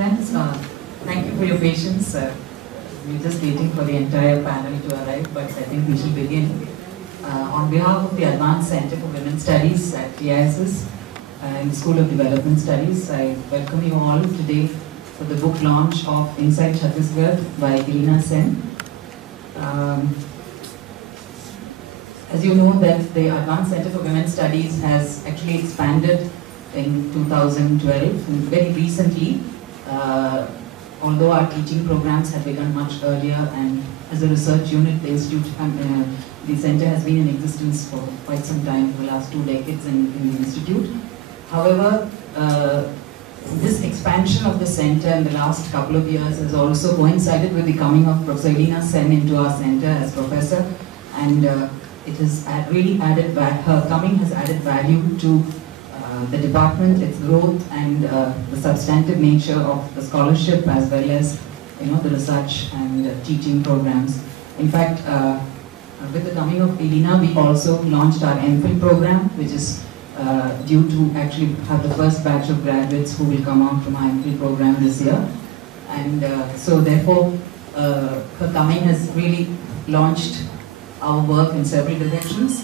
Friends, thank you for your patience. We're just waiting for the entire panel to arrive, but I think we shall begin. On behalf of the Advanced Center for Women's Studies at TISS and the School of Development Studies, I welcome you all today for the book launch of Inside Chhattisgarh by Ilina Sen. As you know, that the Advanced Center for Women's Studies has actually expanded in 2012, very recently, although our teaching programs had begun much earlier, and as a research unit, the center has been in existence for quite some time, for the last 2 decades in the institute. However, this expansion of the center in the last couple of years has also coincided with the coming of Prof. Ilina Sen into our center as professor, and it has really added, her coming has added value to the department, its growth, and the substantive nature of the scholarship, as well as the research and teaching programs. In fact, with the coming of Ilina, we also launched our MPhil program, which is due to actually have the first batch of graduates who will come out from our MPhil program this year. And so therefore, her coming has really launched our work in several directions.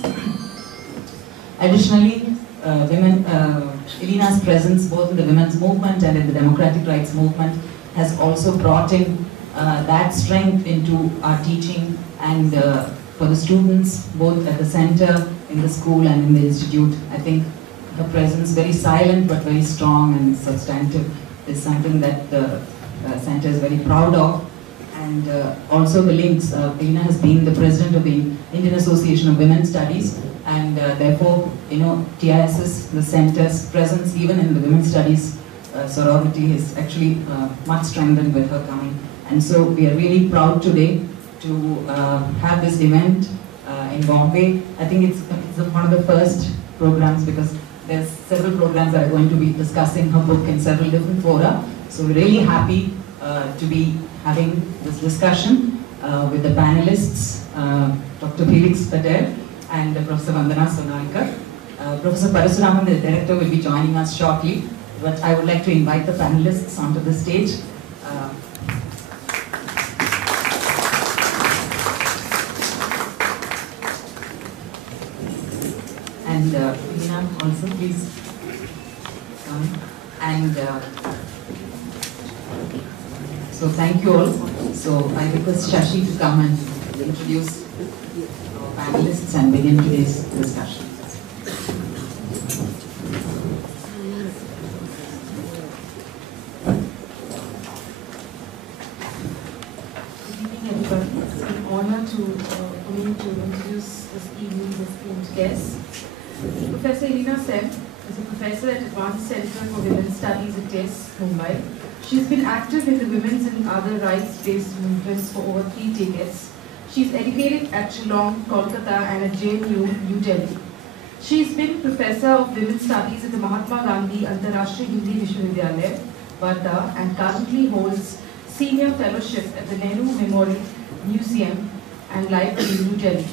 Additionally, Ilina's presence both in the women's movement and in the democratic rights movement has also brought in that strength into our teaching, and for the students both at the center, in the school and in the institute. I think her presence, very silent but very strong and substantive, is something that the center is very proud of. And also the links, Ilina has been the president of the Indian Association of Women's Studies, and therefore, TISS, the center's presence even in the women's studies sorority is actually much strengthened with her coming. And so we are really proud today to have this event in Bombay. I think it's one of the first programs, because there's several programs that are going to be discussing her book in several different fora. So we're really happy to be having this discussion with the panelists, Dr. Felix Padel and Professor Wandana Sonalkar. Professor Parasuraman, the director, will be joining us shortly, but I would like to invite the panelists onto the stage. And Ilina also, please come. And so thank you all. So I request Shashi to come and introduce our panelists and begin today's discussion. Good evening, everybody. It's an honor for me to introduce this evening's esteemed guest. Professor Ilina Sen is a professor at Advanced Center for Women's Studies at TISS, Mumbai. She's been active in the women's and other rights-based movements for over 3 decades. She's educated at Shillong, Kolkata, and at JNU, New Delhi. She's been Professor of Women's Studies at the Mahatma Gandhi Antarashtriya Hindi Vishwavidyalaya, Wandana, and currently holds Senior Fellowship at the Nehru Memorial Museum and Library, New Delhi.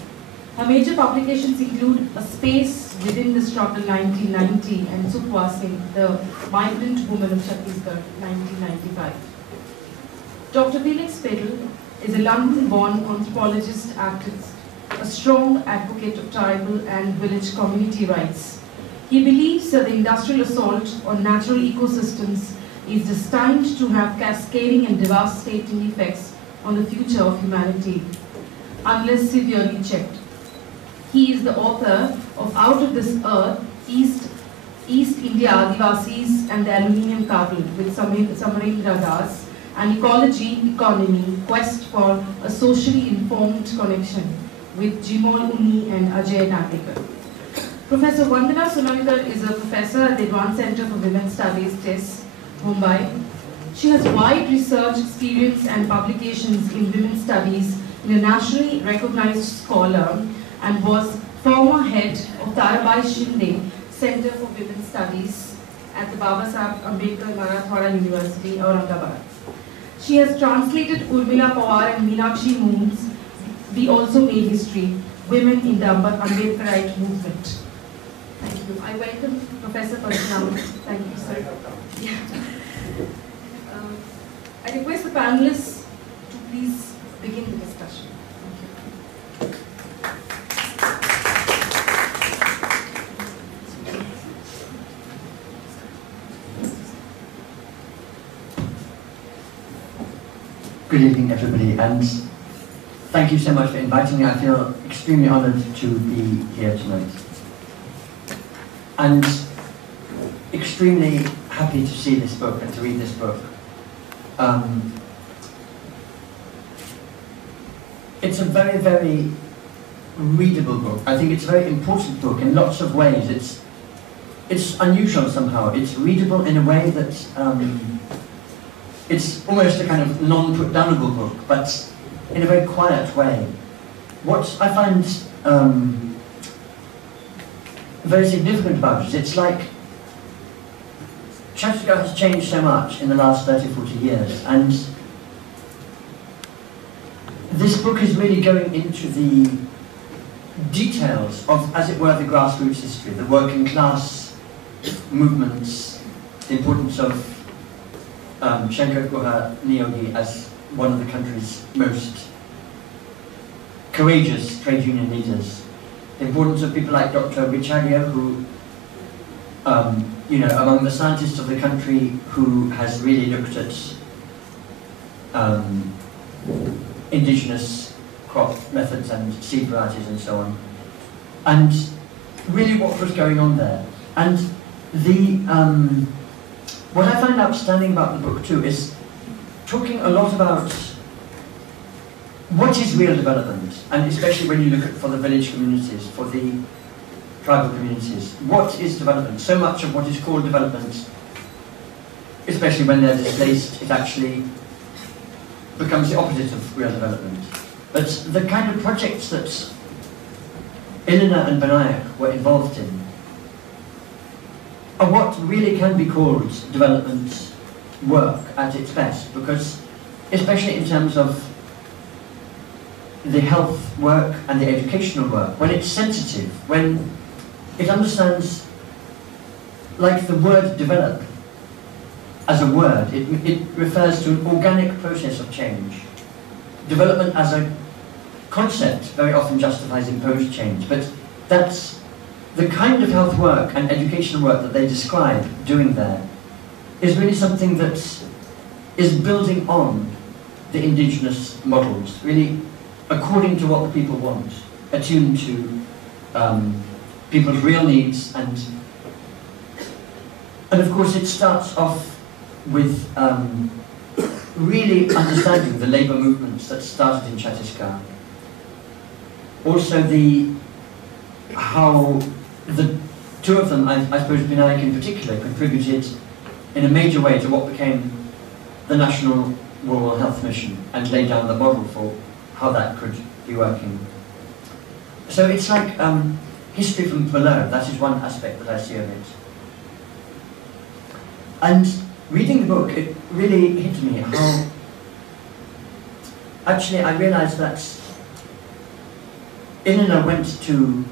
Her major publications include A Space Within the Struggle 1990 and Sukhwa Singh, The Migrant Woman of Chhattisgarh 1995. Dr. Felix Padel is a London-born anthropologist activist, a strong advocate of tribal and village community rights. He believes that the industrial assault on natural ecosystems is destined to have cascading and devastating effects on the future of humanity, unless severely checked. He is the author of Out of This Earth, East India Adivasis and the Aluminium Cartel with Samarendra Das, and Ecology, Economy, Quest for a Socially Informed Connection with Jimol Uni and Ajay Nandekar. Professor Wandana Sonalkar is a professor at the Advanced Center for Women's Studies, TISS, Mumbai. She has wide research experience and publications in women's studies, in a nationally recognized scholar, and was former head of Tarabai Shinde Center for Women's Studies at the Baba Saheb Ambedkar Marathwada University, Aurangabad. She has translated Urmila Pawar and Meenakshi Moon's We Also Made History, Women in the Ambedkarite Movement. Thank you. I welcome Professor Parasuraman. Thank you, sir. Yeah. I request the panelists to please begin the discussion. Thank you. Good evening, everybody, and thank you so much for inviting me. I feel extremely honoured to be here tonight, and extremely happy to see this book and to read this book. It's a very, very readable book. I think it's a very important book in lots of ways. It's unusual somehow. It's readable in a way that it's almost a kind of non-put-downable book, but in a very quiet way. What I find very significant about it is it's like Chhattisgarh has changed so much in the last 30, 40 years, and this book is really going into the details of, as it were, the grassroots history, the working class movements, the importance of Shankar Guha Niyogi as one of the country's most courageous trade union leaders, the importance of people like Dr. Vicharya, who, among the scientists of the country, who has really looked at indigenous crop methods and seed varieties and so on, and really what was going on there. And the what I find outstanding about the book too is talking a lot about what is real development, and especially when you look at for the village communities, for the tribal communities, what is development? So much of what is called development, especially when they're displaced, it actually becomes the opposite of real development. But the kind of projects that Ilina and Vinayak were involved in are what really can be called development work at its best, because especially in terms of the health work and the educational work, when it's sensitive, when it understands, like the word develop as a word, it refers to an organic process of change. Development as a concept very often justifies imposed change, but that's the kind of health work and educational work that they describe doing there is really something that is building on the indigenous models, really according to what the people want, attuned to people's real needs, and of course it starts off with really understanding the labour movements that started in Chhattisgarh. Also how the two of them, I suppose Vinayak in particular, contributed in a major way to what became the National Rural Health Mission and laid down the model for how that could be working. So it's like history from below. That is one aspect that I see of it. And reading the book, it really hit me how actually I realized that Ilina went to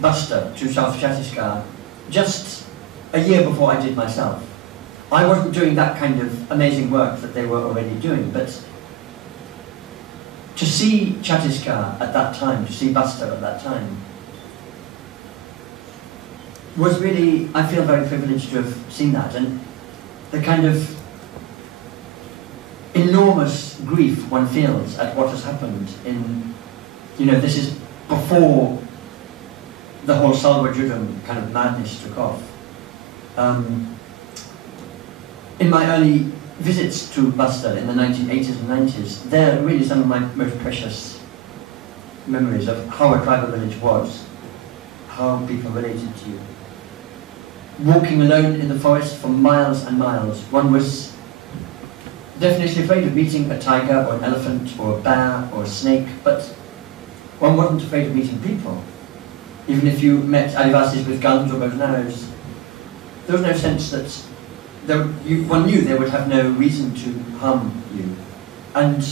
Buster, to South Chhattisgarh, just a year before I did myself. I wasn't doing that kind of amazing work that they were already doing, but to see Chhattisgarh at that time, to see Buster at that time, was really, I feel very privileged to have seen that, and the kind of enormous grief one feels at what has happened in, this is before the whole Salwa Judum kind of madness took off. In my early visits to Buster in the 1980s and 90s, they're really some of my most precious memories of how a tribal village was, how people related to you. Walking alone in the forest for miles and miles, one was definitely afraid of meeting a tiger or an elephant or a bear or a snake, but one wasn't afraid of meeting people. Even if you met Adivasis with guns or bows and arrows, there was no sense that one knew they would have no reason to harm you. And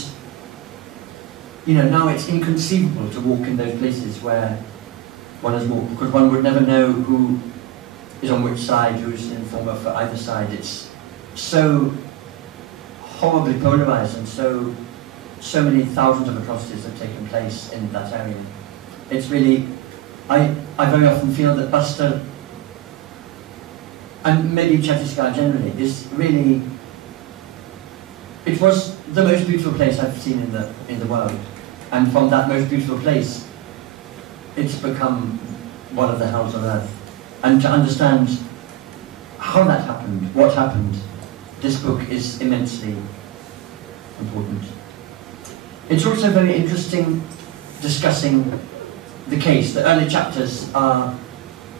now it's inconceivable to walk in those places where one has walked, because one would never know who is on which side, who's an informer for either side. It's so horribly polarized, and so many thousands of atrocities have taken place in that area. It's really, I very often feel that Bastar, and maybe Chhattisgarh generally, is really, it was the most beautiful place I've seen in the world. And from that most beautiful place, it's become one of the hells on earth. And to understand how that happened, what happened, this book is immensely important. It's also very interesting discussing the case. The early chapters are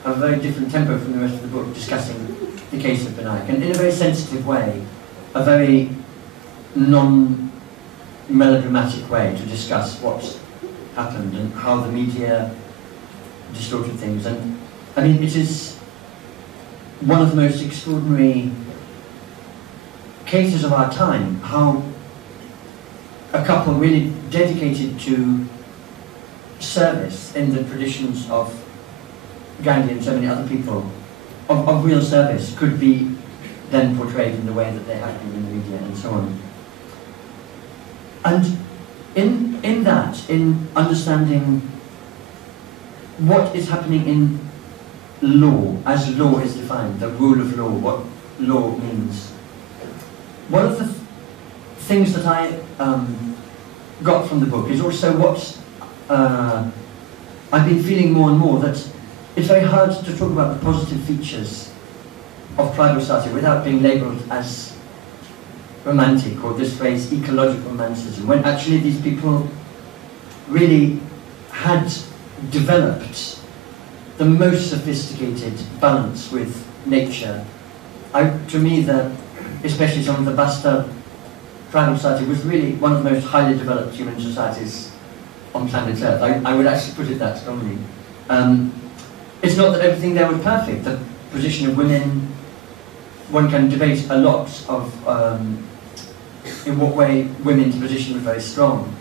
a very different tempo from the rest of the book, discussing the case of Vinayak, and in a very sensitive way, a very non-melodramatic way to discuss what happened and how the media distorted things. And I mean, it is one of the most extraordinary cases of our time, how a couple really dedicated to service in the traditions of Gandhi and so many other people, of real service, could be then portrayed in the way that they have been in the media and so on. And in that, in understanding what is happening in law, as law is defined, the rule of law, what law means, one of the things that I got from the book is also what I've been feeling more and more, that it's very hard to talk about the positive features of tribal society without being labelled as romantic, or this phrase ecological romanticism, when actually these people really had developed the most sophisticated balance with nature. To me, especially some of the Bastar tribal society was really one of the most highly developed human societies on planet Earth. I would actually put it that strongly. It's not that everything there was perfect. The position of women, one can debate a lot of in what way women's position was very strong,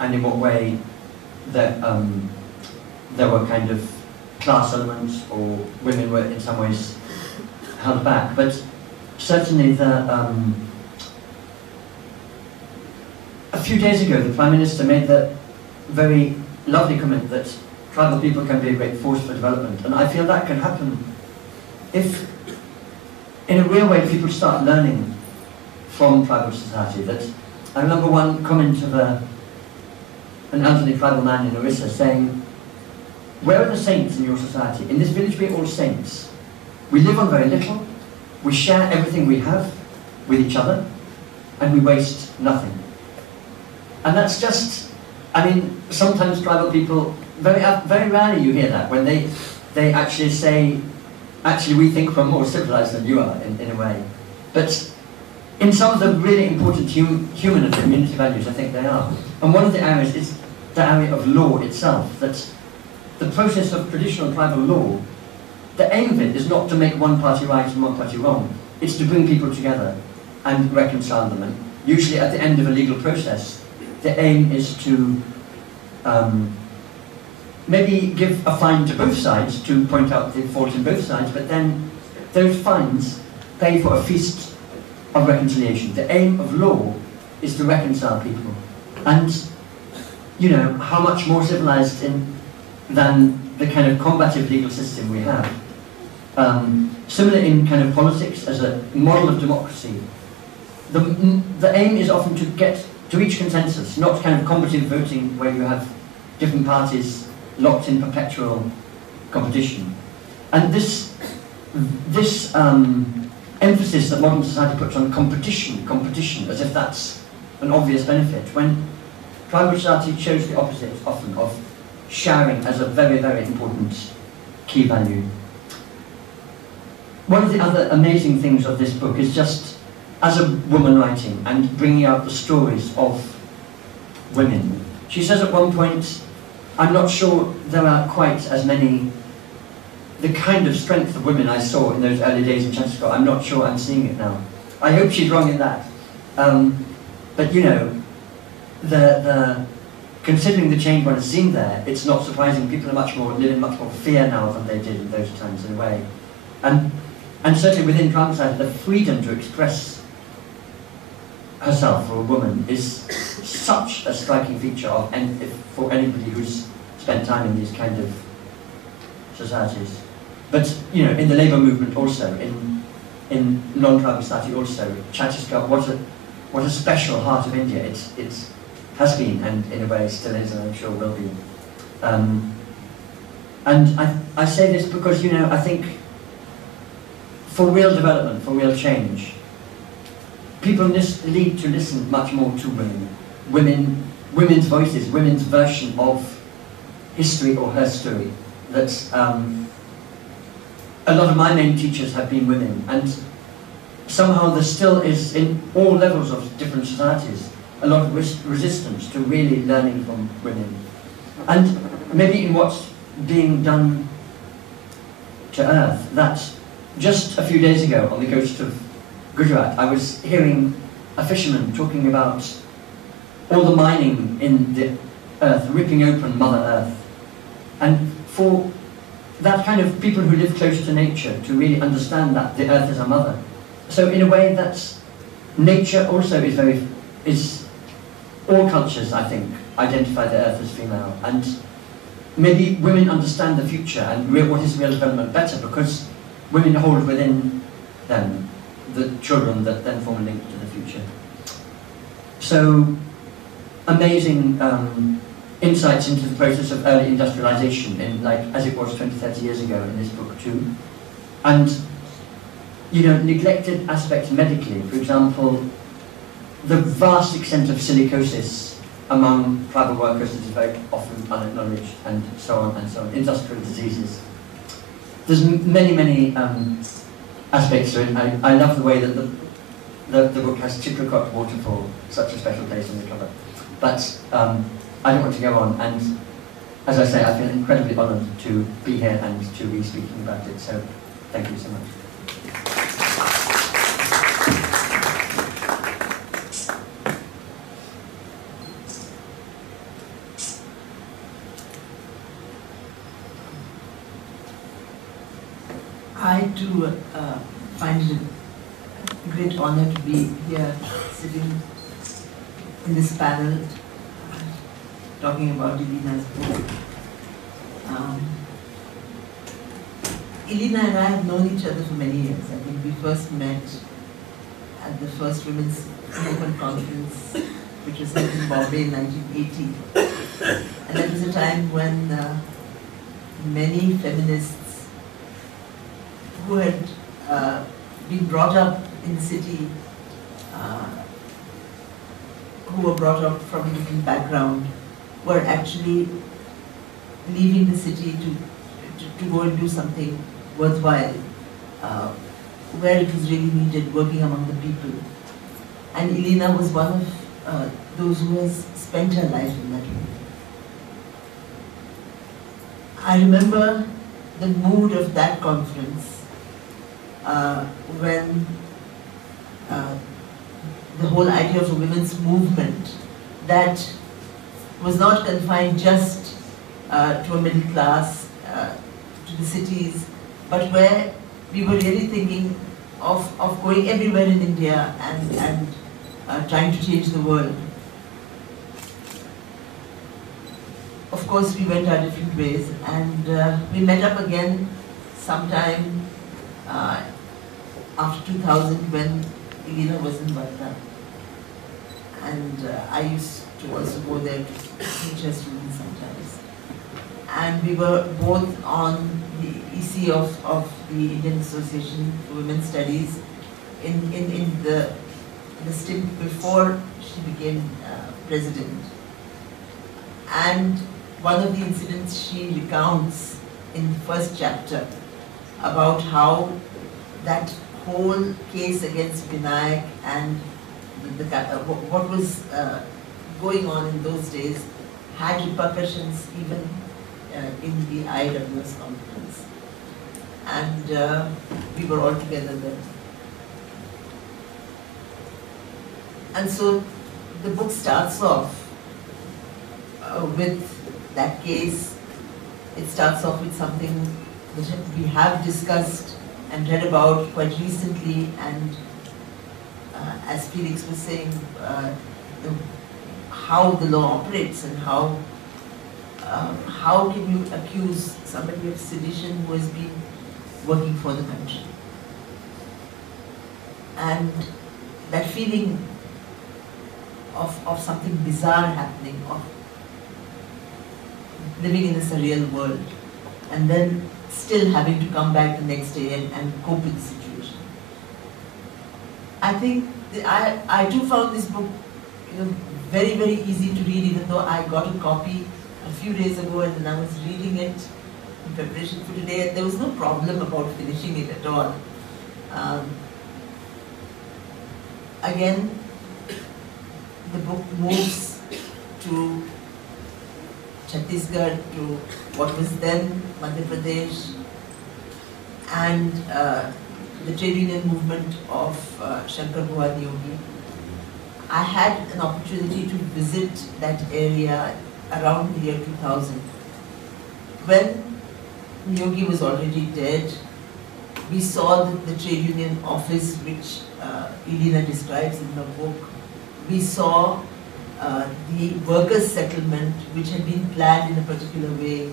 and in what way that there were kind of class elements, or women were in some ways held back. But certainly a few days ago, the Prime Minister made the very lovely comment that tribal people can be a great force for development. And I feel that can happen if, in a real way, people start learning from tribal society. That I remember one comment of an elderly tribal man in Orissa saying, "Where are the saints in your society? In this village we're all saints. We live on very little, we share everything we have with each other, and we waste nothing." And that's just, I mean, sometimes tribal people, very rarely you hear that, when they actually say, actually we think we're more civilized than you are, in a way. But in some of the really important human and community values, I think they are. And one of the areas is the area of law itself, that the process of traditional tribal law, the aim of it is not to make one party right and one party wrong. It's to bring people together and reconcile them. And usually at the end of a legal process, the aim is to maybe give a fine to both sides to point out the fault in both sides, but then those fines pay for a feast of reconciliation. The aim of law is to reconcile people. And, you know, how much more civilized than the kind of combative legal system we have. Similar in kind of politics as a model of democracy. The aim is often to get to reach consensus, not kind of combative voting where you have different parties locked in perpetual competition. And this emphasis that modern society puts on competition, as if that's an obvious benefit, when tribal society shows the opposite often, of sharing as a very, very important key value. One of the other amazing things of this book is just, as a woman writing and bringing out the stories of women. She says at one point, "I'm not sure there are quite as many, the kind of strength of women I saw in those early days in Chhattisgarh, I'm not sure I'm seeing it now." I hope she's wrong in that. But you know, considering the change one has seen there, it's not surprising people live in much more fear now than they did in those times in a way. And certainly within tribal society, the freedom to express herself, or a woman, is such a striking feature of, and for anybody who's spent time in these kind of societies. But you know, in the labour movement also, in non-tribal society also, Chhattisgarh, what a special heart of India it has been, and in a way still is, and I'm sure will be. And I say this because, you know, I think for real development, for real change, people need to listen much more to women's voices, women's version of history or her story. That a lot of my main teachers have been women, and somehow there still is, in all levels of different societies, a lot of resistance to really learning from women. And maybe in what's being done to Earth, that just a few days ago on the coast of Gujarat, I was hearing a fisherman talking about all the mining in the Earth, ripping open Mother Earth. And for that kind of people who live close to nature to really understand that the Earth is a mother. So in a way that nature also is all cultures, I think, identify the Earth as female. And maybe women understand the future and what is real development better, because women hold within them the children that then form a link to the future. So, amazing insights into the process of early industrialization, in, like, as it was 20-30 years ago in this book too. And, you know, neglected aspects medically, for example, the vast extent of silicosis among tribal workers that is very often unacknowledged, and so on and so on, industrial diseases. There's many aspects to it. I love the way that the book has Chitracot waterfall, such a special place on the cover. But I don't want to go on, and as I say, I feel incredibly honoured to be here and to be speaking about it, so thank you so much. I too find it a great honor to be here sitting in this panel talking about Ilina's book. Ilina and I have known each other for many years. I think we first met at the first Women's Movement Conference, which was held in Bombay in 1980. And that was a time when many feminists who had been brought up in the city, who were brought up from a different background, were actually leaving the city to go and do something worthwhile, where it was really needed, working among the people. And Ilina was one of those who has spent her life in that way. I remember the mood of that conference when the whole idea of a women's movement that was not confined just to a middle class, to the cities, but where we were really thinking of going everywhere in India and trying to change the world. Of course, we went our different ways, and we met up again sometime after 2000 when Ilina was in Wandana. And I used to also go there to teach her students sometimes. And we were both on the EC of the Indian Association for Women's Studies in the stint before she became president. And one of the incidents she recounts in the first chapter about how that whole case against Vinayak and what was going on in those days had repercussions even in the IWS conference. And we were all together there. And so the book starts off with that case. It starts off with something that we have discussed and read about quite recently, and as Felix was saying, how the law operates and how can you accuse somebody of sedition who has been working for the country. And that feeling of something bizarre happening, of living in a surreal world, and then still having to come back the next day and cope with the situation. I think I too found this book, very, very easy to read, even though I got a copy a few days ago and then I was reading it in preparation for today. There was no problem about finishing it at all. Again, the book moves to Chhattisgarh, to what was then Madhya Pradesh, and the trade union movement of Shankar Bhuvan Yogi. I had an opportunity to visit that area around the year 2000. When Yogi was already dead, we saw the trade union office, which Ilina describes in her book. We saw the workers' settlement, which had been planned in a particular way,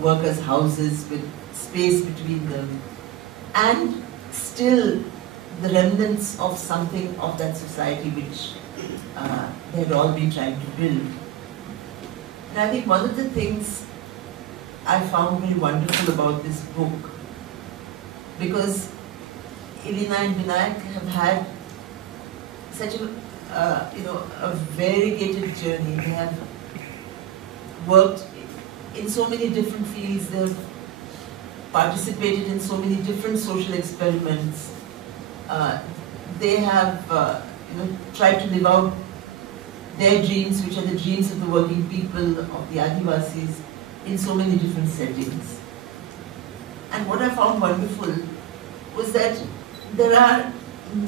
workers' houses with space between them, and still the remnants of something of that society which they had all been trying to build. And I think one of the things I found very wonderful about this book, because Ilina and Vinayak have had such a variegated journey. They have worked in so many different fields. They have participated in so many different social experiments. They have tried to live out their dreams, which are the dreams of the working people, of the Adivasis, in so many different settings. And what I found wonderful was that there are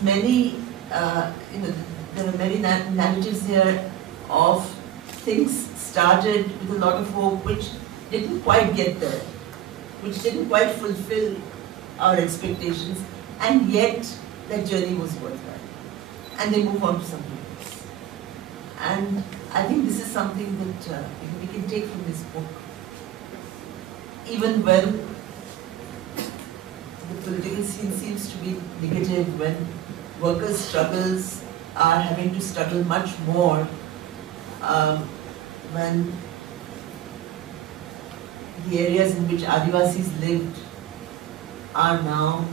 many, there are many narratives here of things started with a lot of hope, which didn't quite get there, which didn't quite fulfill our expectations, and yet that journey was worthwhile. And they move on to something else. And I think this is something that we can take from this book. Even when the political scene seems to be negative, when workers' struggles are having to struggle much more, when the areas in which Adivasis lived are now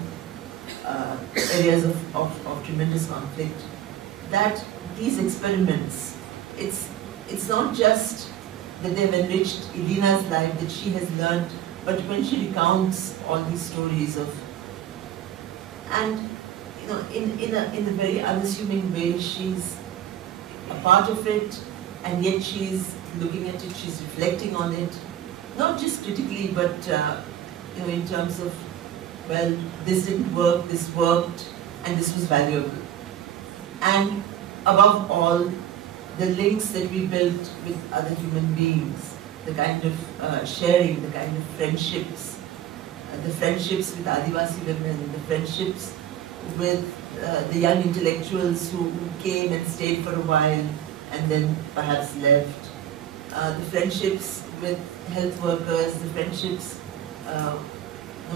areas of tremendous conflict, that these experiments, it's not just that they've enriched Ilina's life, that she has learned, but when she recounts all these stories of, and in a very unassuming way, she's a part of it, and yet she's looking at it, she's reflecting on it, not just critically, but in terms of, well, this didn't work, this worked, and this was valuable. And above all, the links that we built with other human beings, the kind of sharing, the kind of friendships, the friendships with Adivasi women, the friendships with the young intellectuals who came and stayed for a while and then perhaps left, the friendships with health workers, the friendships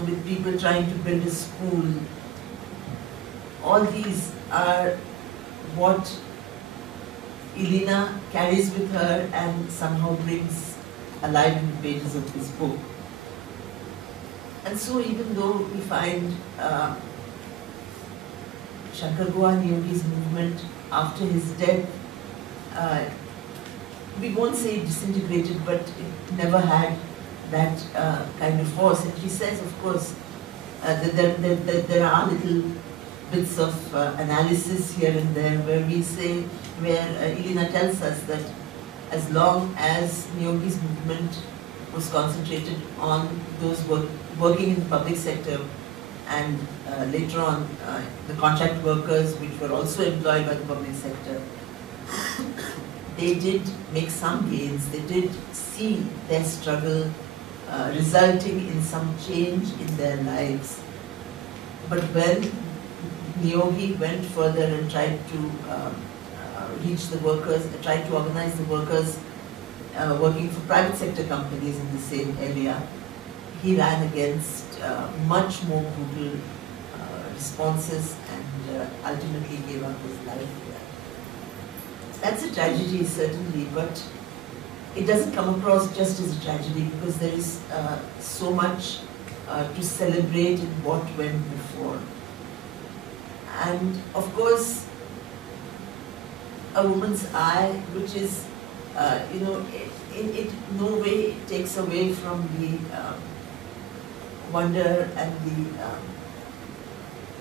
with people trying to build a school. All these are what Ilina carries with her and somehow brings alive in the pages of this book. And so even though we find Shankar Bhuvan Yogi's movement after his death, we won't say disintegrated, but it never had that kind of force. And he says, of course, that there are little bits of analysis here and there where we say, where Ilina tells us that as long as Yogi's movement was concentrated on those working in the public sector, and later on the contract workers, which were also employed by the public sector, they did make some gains. They did see their struggle resulting in some change in their lives. But when Niyogi went further and tried to reach the workers, tried to organize the workers working for private sector companies in the same area. He ran against much more brutal responses and ultimately gave up his life there. That's a tragedy, certainly, but it doesn't come across just as a tragedy because there is so much to celebrate in what went before. And of course, a woman's eye, which is, it no way takes away from the wonder and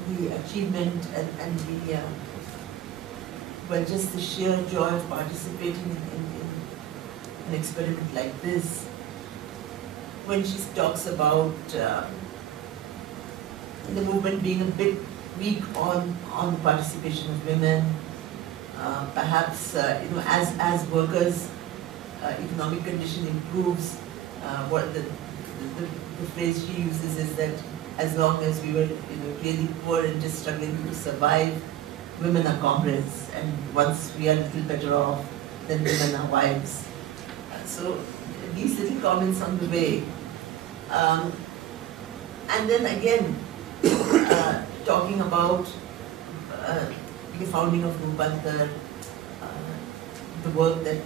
the achievement and the, well, just the sheer joy of participating in an experiment like this. When she talks about the movement being a bit weak on the participation of women, perhaps as workers' economic condition improves, what the phrase she uses is that as long as we were really poor and just struggling to survive, women are comrades, and once we are a little better off, then women are wives. So these little comments on the way, and then again talking about the founding of Rupantar, the work that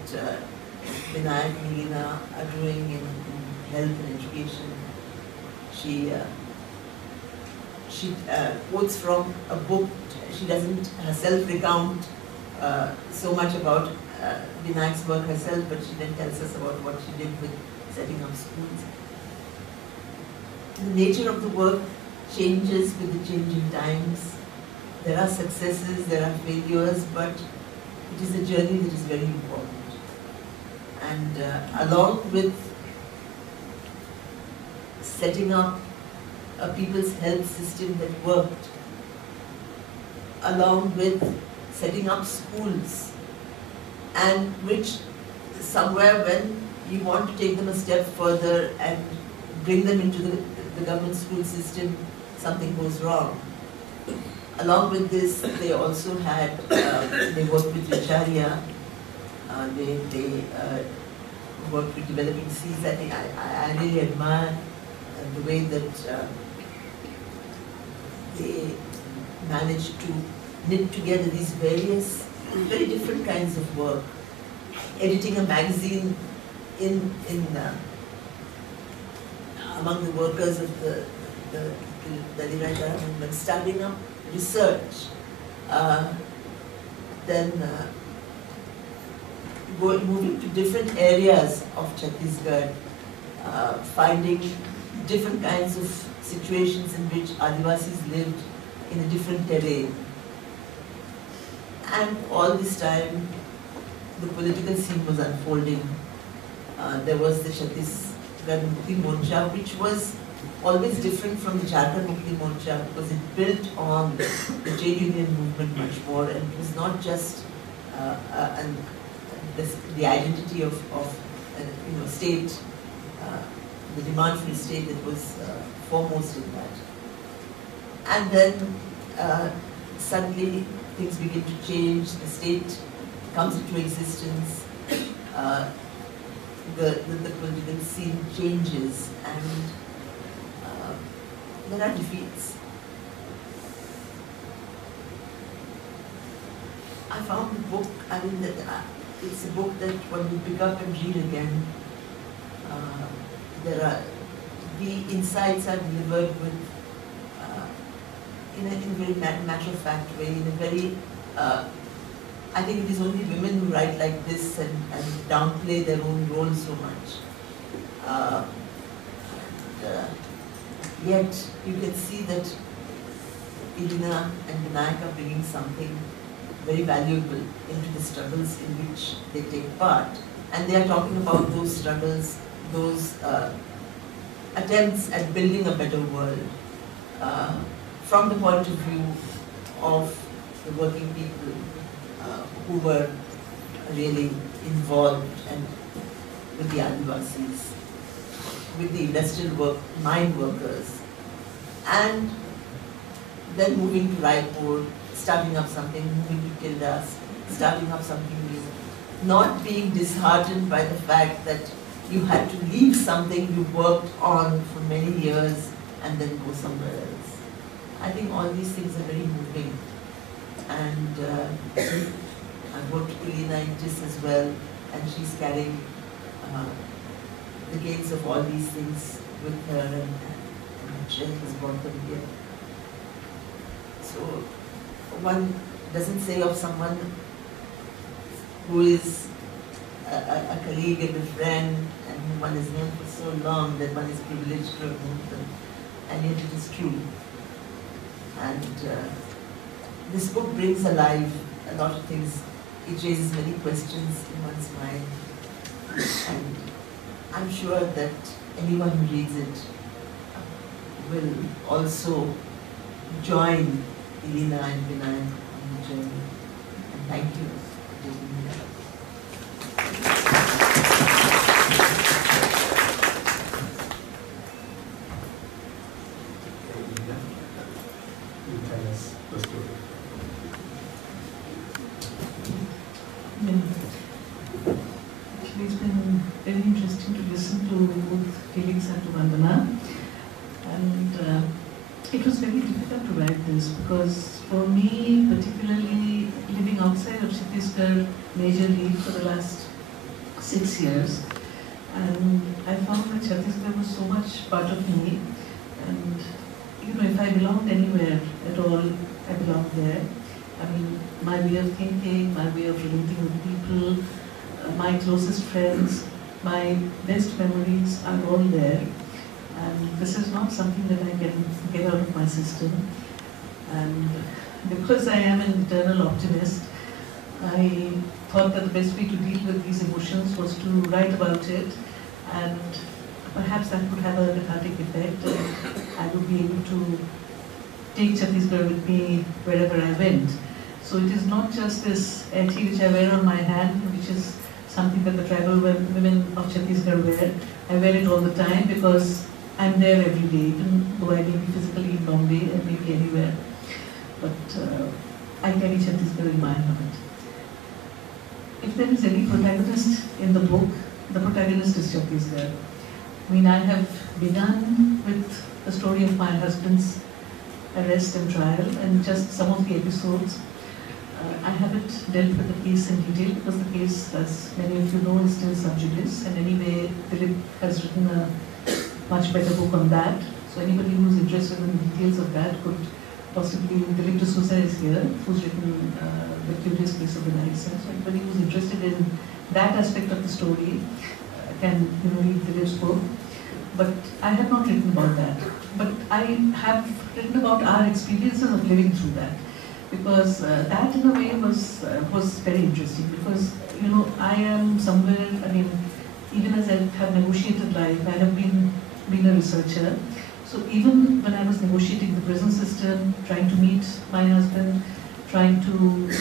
Vinayak and Ilina are doing in health and education. She quotes from a book. She doesn't herself recount so much about Vinayak's work herself, but she then tells us about what she did with setting up schools. The nature of the work changes with the changing times. There are successes, there are failures, but it is a journey that is very important. And along with setting up a people's health system that worked, along with setting up schools, and which somewhere when you want to take them a step further and bring them into the government school system, something goes wrong. Along with this, they also had, they worked with Acharya, they worked with developing seeds. I think I really admire the way that they managed to knit together these various, very different kinds of work. Editing a magazine among the workers of the Dalirajara movement, starting up research, then moving to different areas of Chhattisgarh, finding different kinds of situations in which Adivasis lived in a different terrain. And all this time, the political scene was unfolding. There was the Chhattisgarh Mukti Morcha, which was always different from the Jharkhand Mukti Morcha because it built on the trade union movement much more, and it was not just the identity of state, the demand for the state that was foremost in that. And then suddenly things begin to change, the state comes into existence, the political scene changes, and there are defeats. I found the book, it's a book that when you pick up and read again, the insights are delivered with, in a very matter-of-fact way, in a very, I think it is only women who write like this and downplay their own role so much. Yet you can see that Ilina and Vinayak are bringing something very valuable into the struggles in which they take part. And they are talking about those struggles, those attempts at building a better world from the point of view of the working people who were really involved and with the Adivasis, with the industrial mine workers, and then moving to Raipur, starting up something, moving to Tildas, starting up something new. Not being disheartened by the fact that you had to leave something you worked on for many years and then go somewhere else. I think all these things are very moving. And I've worked with Ilina in this as well, and she's carrying the gains of all these things with her, and she has brought them here. So one doesn't say of someone who is a colleague and a friend and whom one has known for so long that one is privileged to have known them, and yet it is true. And this book brings alive a lot of things. It raises many questions in one's mind, and I'm sure that anyone who reads it will also join Ilina and Vinay on the journey. And thank you for taking me there. Actually, it's been very interesting to listen to both Felix and to Wandana. And it was very difficult to write this because for me, particularly living outside of Chhattisgarh majorly for the last 6 years, and I found that Chhattisgarh was so much part of me. And you know, if I belonged anywhere at all, I belonged there. I mean, my way of thinking, my way of relating with people, my closest friends, my best memories are all there. And this is not something that I can get out of my system. And because I am an eternal optimist, I thought that the best way to deal with these emotions was to write about it, and perhaps that would have a cathartic effect, and I would be able to take Chhattisgarh with me wherever I went. So it is not just this eti which I wear on my hand, which is something that the tribal women of Chhattisgarh wear. I wear it all the time because I'm there every day, even though I may be physically in Bombay and maybe anywhere. But I carry Chhattisgarh in my heart. If there is any protagonist in the book, the protagonist is Chhattisgarh. I mean, I have begun with the story of my husband's arrest and trial and just some of the episodes. I haven't dealt with the case in detail because the case, as many of you know, is still sub judice, and anyway, Philip has written a much better book on that. So anybody who's interested in the details of that could possibly, Philip D'Souza is here, who's written The Curious Case of the Night Sen. So anybody who's interested in that aspect of the story can read Philip's book. But I have not written about that. But I have written about our experiences of living through that. Because that in a way was very interesting, because I am somewhere, I mean, even as I have negotiated life, I have been a researcher. So even when I was negotiating the prison system, trying to meet my husband, trying to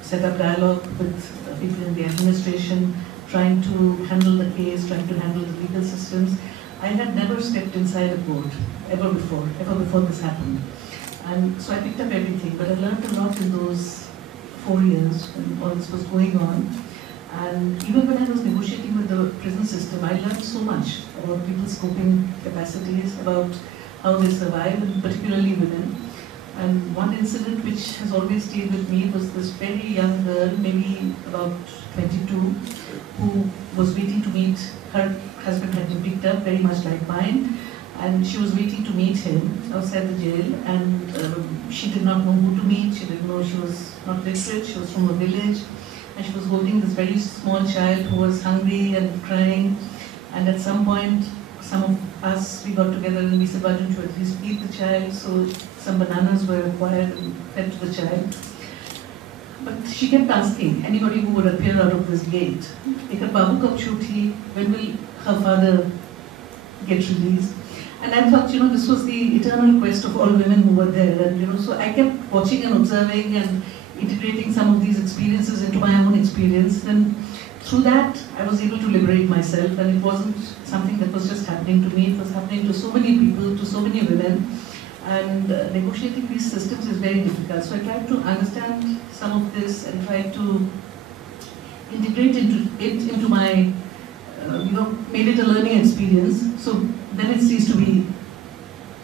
set up dialogue with people in the administration, trying to handle the case, trying to handle the legal systems, I had never stepped inside a court ever before this happened. And so I picked up everything, but I learned a lot in those 4 years when all this was going on. And even when I was negotiating with the prison system, I learned so much about people's coping capacities, about how they survive, and particularly women. And one incident which has always stayed with me was this very young girl, maybe about 22, who was waiting to meet, her husband had been picked up, very much like mine, and she was waiting to meet him outside the jail, and she did not know who to meet, she didn't know, she was not literate, she was from a village, and she was holding this very small child who was hungry and crying, and at some point, some of us, we got together and we said, why don't you at least feed the child? So some bananas were required and fed to the child. But she kept asking anybody who would appear out of this gate, when will her father get released? And I thought, this was the eternal quest of all women who were there. And, so I kept watching and observing and integrating some of these experiences into my own experience. And through that, I was able to liberate myself. And it wasn't something that was just happening to me. It was happening to so many people, to so many women. And negotiating these systems is very difficult. So I tried to understand some of this and tried to integrate into my, made it a learning experience. So then it ceased to be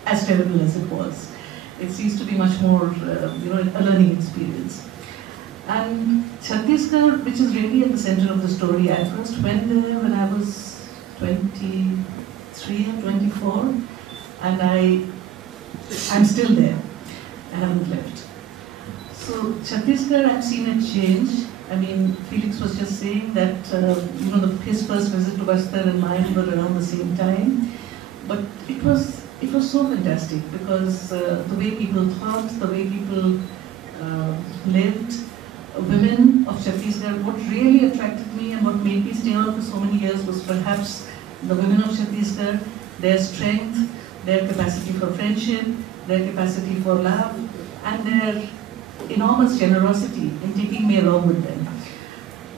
as terrible as it was. It ceased to be much more, a learning experience. And Chhattisgarh, which is really at the center of the story, I first went there when I was 23 or 24, and I'm still there. I haven't left. So Chhattisgarh, I've seen it change. I mean, Felix was just saying that, his first visit to Bastar and mine were around the same time. But it was so fantastic because the way people thought, the way people lived, women of Chhattisgarh, what really attracted me and what made me stay on for so many years was perhaps the women of Chhattisgarh, their strength, their capacity for friendship, their capacity for love, and their enormous generosity in taking me along with them.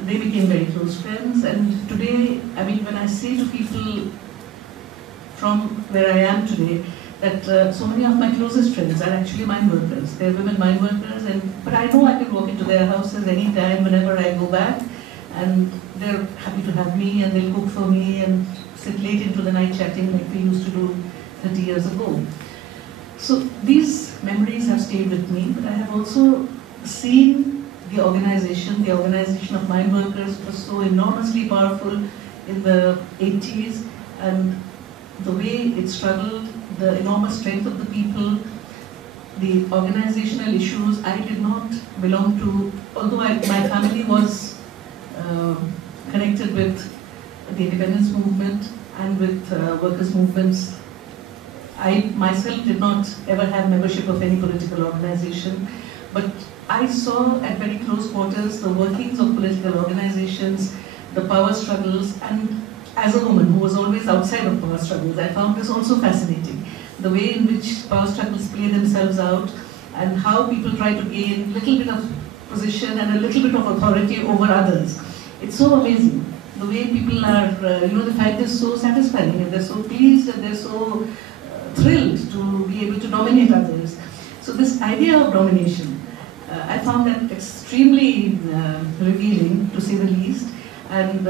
They became very close friends, and today, I mean, when I say to people from where I am today, that so many of my closest friends are actually mine workers. They're women mine workers, but I know I can walk into their houses anytime, whenever I go back, and they're happy to have me, and they'll cook for me, and sit late into the night chatting like we used to do 30 years ago. So these memories have stayed with me, but I have also seen the organization of mine workers was so enormously powerful in the 80s, and the way it struggled, the enormous strength of the people, the organizational issues. I did not belong to, although my family was connected with the independence movement and with workers' movements. I myself did not ever have membership of any political organization, but I saw at very close quarters the workings of political organizations, the power struggles, and as a woman who was always outside of power struggles, I found this also fascinating. The way in which power struggles play themselves out and how people try to gain a little bit of position and a little bit of authority over others. It's so amazing. The way people are, they find this so satisfying, and they're so pleased and they're so thrilled to be able to dominate others. So this idea of domination, I found that extremely revealing, to say the least. And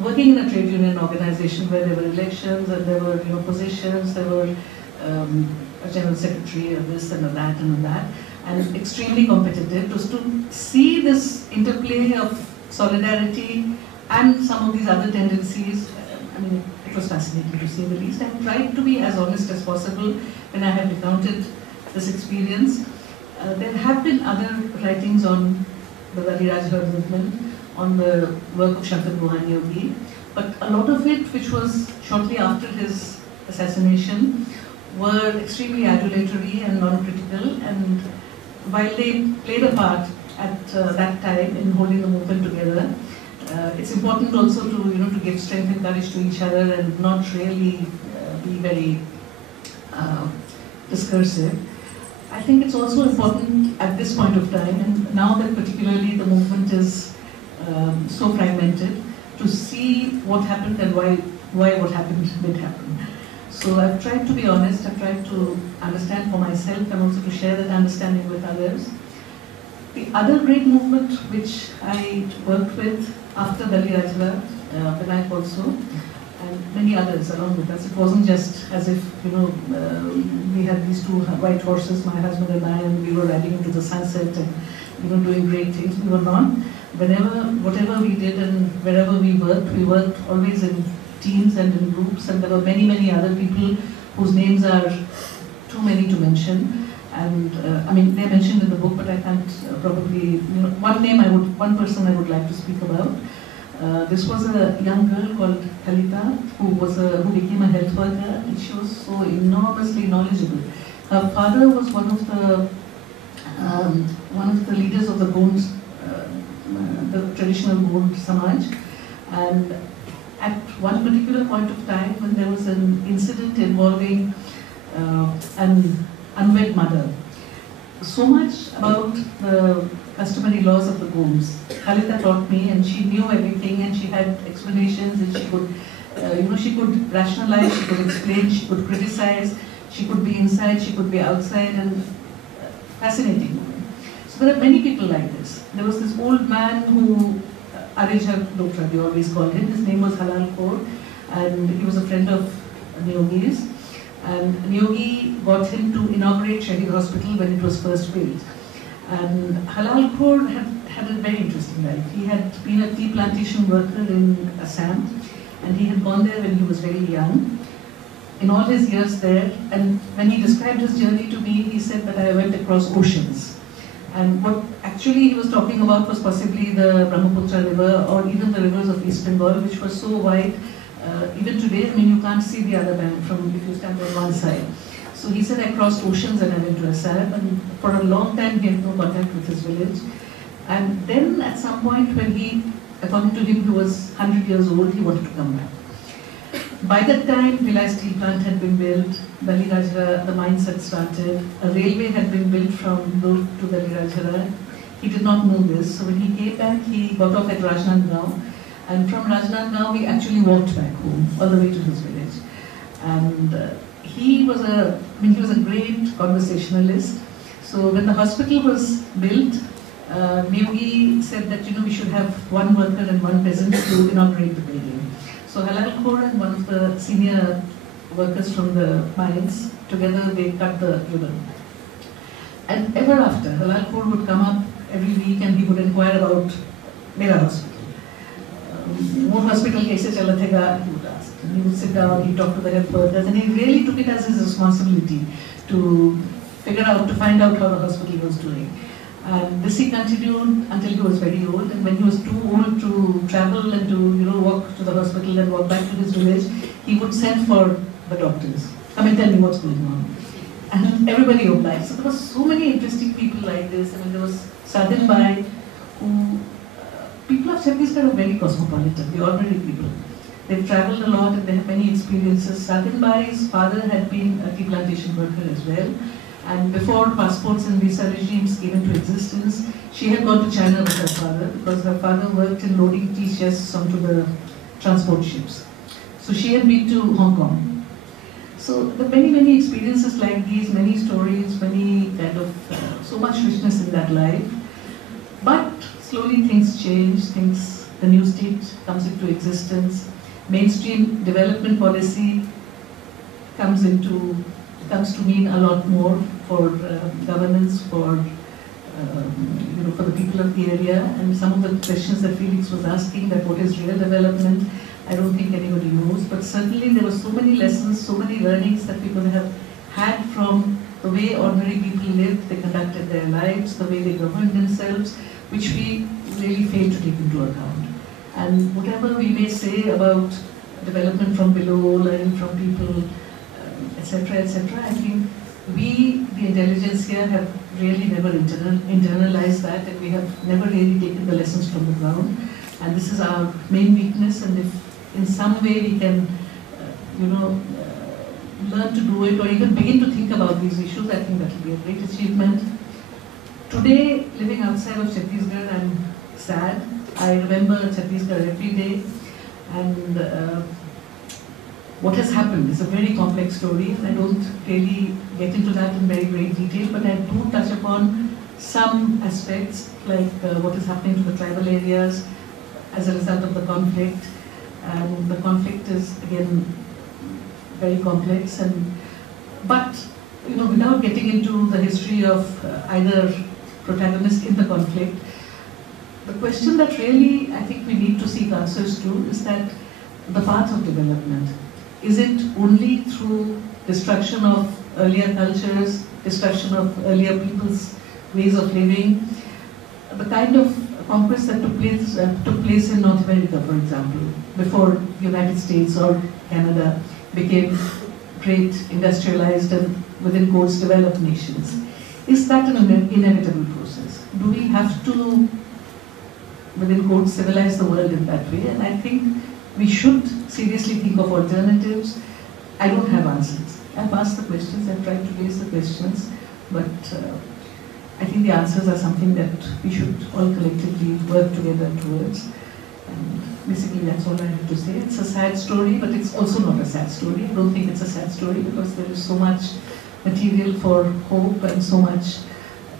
working in a trade union organization where there were elections and there were positions, there were a general secretary of this and of that and of that, and extremely competitive, to see this interplay of solidarity and some of these other tendencies. I mean, it was fascinating, to say the least. I tried to be as honest as possible when I have recounted this experience. There have been other writings on the Dali Rajbhar movement, on the work of Shankar Bhuvan Yogi, but a lot of it, which was shortly after his assassination, were extremely adulatory and non-critical, and while they played a part at that time in holding the movement together, it's important also to give strength and courage to each other and not really be very discursive. I think it's also important at this point of time, and now that particularly the movement is so fragmented, to see what happened and why what happened did happen. So I've tried to be honest, I've tried to understand for myself and also to share that understanding with others. The other great movement which I worked with after Dali Rajbhar, Vinayak also, and many others along with us. It wasn't just as if, we had these two white horses, my husband and I, and we were riding into the sunset and, doing great things. We were not. Whatever we did and wherever we worked always in teams and in groups, and there were many, many other people whose names are too many to mention. And I mean, they're mentioned in the book, but I can't probably, one person I would like to speak about. This was a young girl called Kalita, who became a health worker, and she was so enormously knowledgeable. Her father was one of the leaders of the Gond, the traditional Gond Samaj, and at one particular point of time, when there was an incident involving an unwed mother, so much about the customary laws of the Gonds, Kalita taught me, and she knew everything, and she had explanations, and she could, she could rationalize, she could explain, she could criticize, She could be inside, she could be outside, and fascinating woman. So there are many people like this. There was this old man who, Areja Dokra, they always called him. His name was Halal Kaur, and he was a friend of Neogi's. And Neogi got him to inaugurate Shaheed Hospital when it was first built. And Halal Kaur had a very interesting life. He had been a tea plantation worker in Assam, and he had gone there when he was very young. In all his years there, and when he described his journey to me, he said that I went across oceans. And what actually he was talking about was possibly the Brahmaputra River or even the rivers of East Bengal, which were so wide. Even today, I mean, you can't see the other bank from if you stand on one side. So he said I crossed oceans and I went to Assam, and for a long time he had no contact with his village. And then at some point when he, according to him, he was 100 years old, he wanted to come back. By that time, Vilai steel plant had been built, Dalirajhara, the mines had started, a railway had been built from Durg to Dalirajhara. He did not know this, so when he came back, he got off at Rajnandgaon, and from Rajnandgaon, he actually walked back home, all the way to his village. And he was a great conversationalist. So when the hospital was built, Neogi said that, we should have one worker and one peasant to inaugurate the building. So Halal Kaur and one of the senior workers from the mines, together they cut the ribbon. And ever after, Halal Kaur would come up every week and he would inquire about Mera hospital. More hospital cases chala thega, he would ask. And he would sit down, he'd talk to the health workers, and he really took it as his responsibility to find out how the hospital was doing. And this he continued until he was very old, and when he was too old to travel and to walk to the hospital and walk back to his village, he would send for the doctors. Come and tell me what's going on. And everybody obliged. So there were so many interesting people like this. I mean, there was Sadin Bai, who people of Chhattisgarh are very cosmopolitan, the ordinary people. They've traveled a lot and they have many experiences. Sadin Bai's father had been a tea plantation worker as well. And before passports and visa regimes came into existence, she had gone to China with her father because her father worked in loading tea chests onto the transport ships. So she had been to Hong Kong. So there are many, many experiences like these, many stories, many kind of, so much richness in that life. But slowly things change, the new state comes into existence, mainstream development policy comes to mean a lot more for governance, for the people of the area. And some of the questions that Felix was asking, that what is real development, I don't think anybody knows. But certainly there were so many lessons, so many learnings that people have had from the way ordinary people lived, they conducted their lives, the way they governed themselves, which we really fail to take into account. And whatever we may say about development from below, learning from people, etc., I think we, the intelligentsia, have really never internalized that, and we have never really taken the lessons from the ground. And this is our main weakness, and if in some way we can, learn to do it, or even begin to think about these issues, I think that will be a great achievement. Today, living outside of Chhattisgarh, I'm sad. I remember Chhattisgarh every day, and what has happened is a very complex story, and I don't really get into that in very great detail, but I do touch upon some aspects, like what is happening to the tribal areas as a result of the conflict. And the conflict is, again, very complex, but without getting into the history of either protagonist in the conflict, the question that really I think we need to seek answers to is that the path of development. Is it only through destruction of earlier cultures, destruction of earlier people's ways of living? The kind of conquest that took place in North America, for example, before the United States or Canada became great industrialized and within quotes developed nations. Is that an inevitable process? Do we have to, within quotes, civilize the world in that way? And I think we should seriously think of alternatives. I don't have answers. I've asked the questions, I've tried to raise the questions, but I think the answers are something that we should all collectively work together towards. And basically that's all I have to say. It's a sad story, but it's also not a sad story. I don't think it's a sad story because there is so much material for hope and so much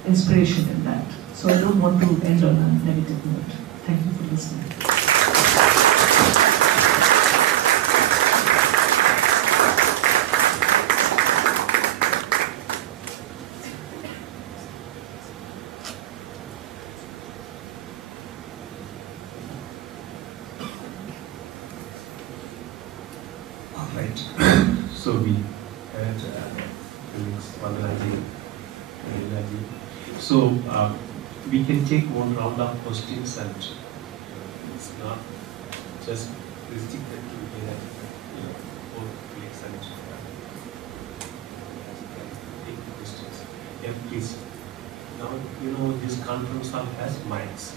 inspiration in that. So I don't want to end on a negative note. Thank you for listening. So we had Felix, Wandana ji, Ilina ji. So we can take one round of questions, and it's not just restricted to both Felix and take the questions. Yeah, please. Now this conference hall has mics.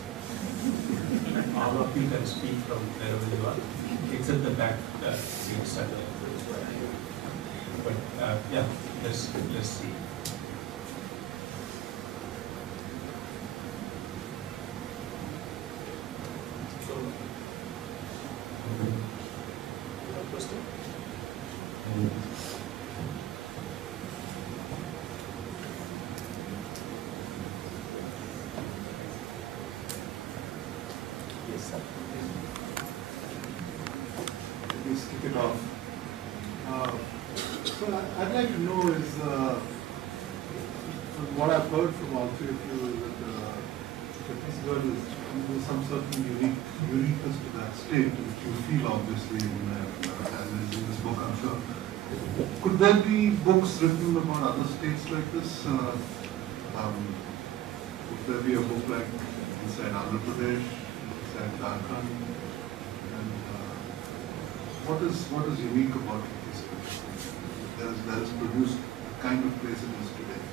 All of you can speak from wherever you are, except the back seats and but yeah, let's see. So, you have a question? Yes, sir. Please kick it off. So I'd like to know is, from what I've heard from all three of you, that Chhattisgarh is some certain uniqueness to that state, which you feel obviously as is in this book, I'm sure. Could there be books written about other states like this? Would there be a book like inside Andhra Pradesh, inside Jharkhand? And what is unique about Chhattisgarh that has produced the kind of place it is today?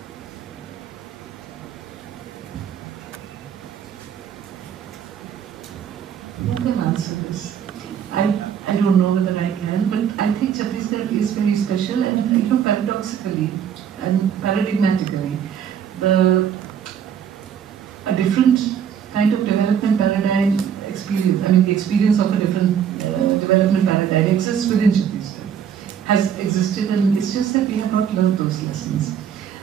Who can answer this? I don't know whether I can, but I think Chhattisgarh is very special, and paradoxically and paradigmatically, a different kind of development paradigm experience. The experience of a different development paradigm exists within Chhattisgarh. Has existed, and it's just that we have not learned those lessons.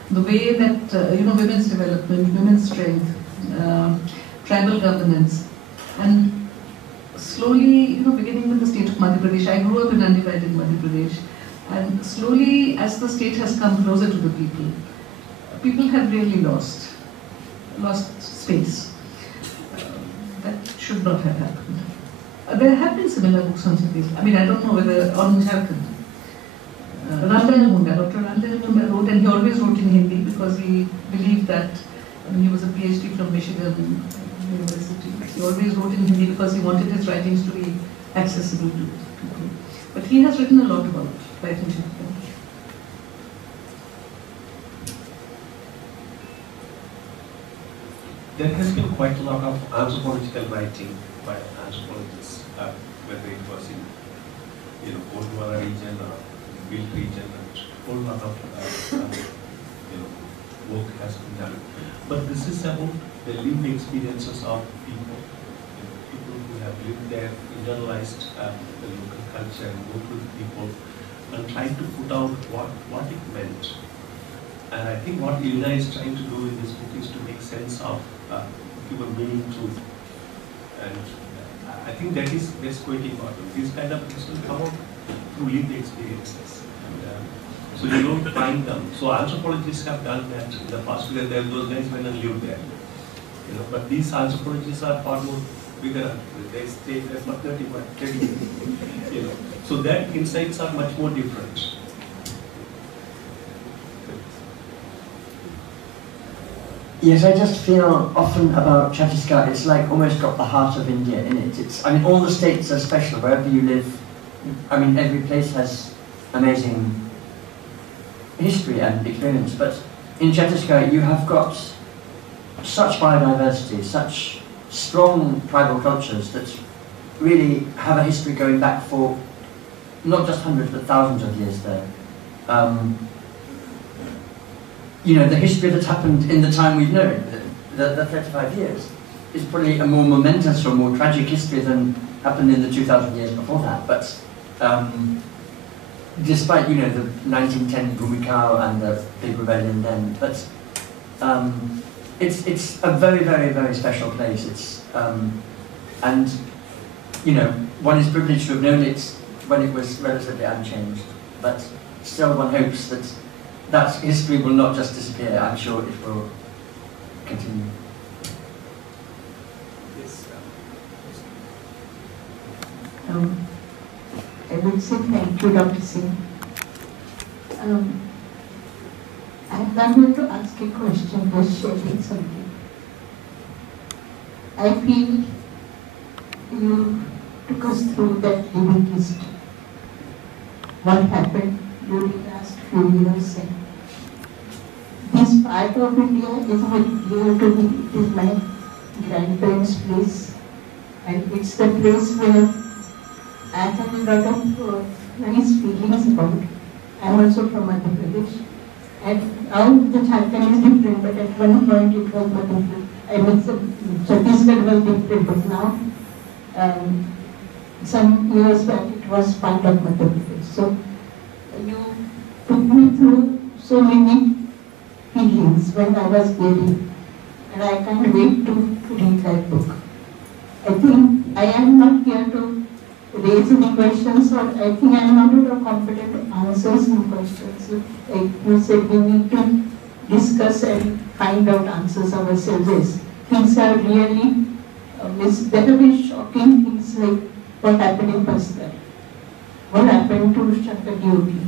The way that women's development, women's strength, tribal governance, and slowly, beginning with the state of Madhya Pradesh. I grew up in undivided Madhya Pradesh, and slowly, as the state has come closer to the people have really lost space. That should not have happened. There have been similar books on Chhattisgarh. I don't know whether on Jharkhand. Dr. Ramdel Munda wrote, and he always wrote in Hindi because he believed that, he was a PhD from Michigan University. He always wrote in Hindi because he wanted his writings to be accessible to people. But he has written a lot about life in Chhattisgarh. There has been quite a lot of anthropological writing by anthropologists, whether it was in Wandana region or Bill region, and a whole lot of work has been done. But this is about the lived experiences of people, people who have lived there, internalized the local culture and local people, and tried to put out what it meant. And I think what Ilina is trying to do in this book is to make sense of human meaning truth. And I think that's quite important. These kind of things will come out through lived experiences. So you don't find them. So anthropologists have done that in the past, because those guys went and lived there. But these anthropologists are far more bigger. They stay there for 30 years. So that insights are much more different. Yes, I just feel often about Chhattisgarh, it's like almost got the heart of India in it. All the states are special, wherever you live. Every place has amazing history and experience, but in Chhattisgarh you have got such biodiversity, such strong tribal cultures that really have a history going back for not just hundreds but thousands of years there. The history that's happened in the time we've known, the 35 years. is probably a more momentous or more tragic history than happened in the 2,000 years before that. But despite, you know, the 1910 Bhumikau and the big rebellion then, but it's a very, very, very special place. It's and you know, one is privileged to have known it when it was relatively unchanged, but still one hopes that that history will not just disappear. I'm sure it will continue. Yes. I would say thank you, Dr. Singh. I'm not going to ask a question, just sharing something. I feel you took us through that living history. What happened during the last few years. And this part of India is very dear to me. It is my grandparents' place. And it's the place where I have a lot of nice feelings about. I'm also from Madhya Pradesh. And now the Jharkhand is different, but at one point it was Madhya Pradesh. I mean, Chhattisgarh was different, but now, some years back, it was part of Madhya Pradesh. So, you took me through so many feelings when I was reading, and I can't wait to read that book. I think I am not here to raise any questions, or I think I am not at all competent to answer some questions. Like you said, we need to discuss and find out answers ourselves. Things are really, there have been shocking things like what happened in Pascal, what happened to Shankar Jyoti,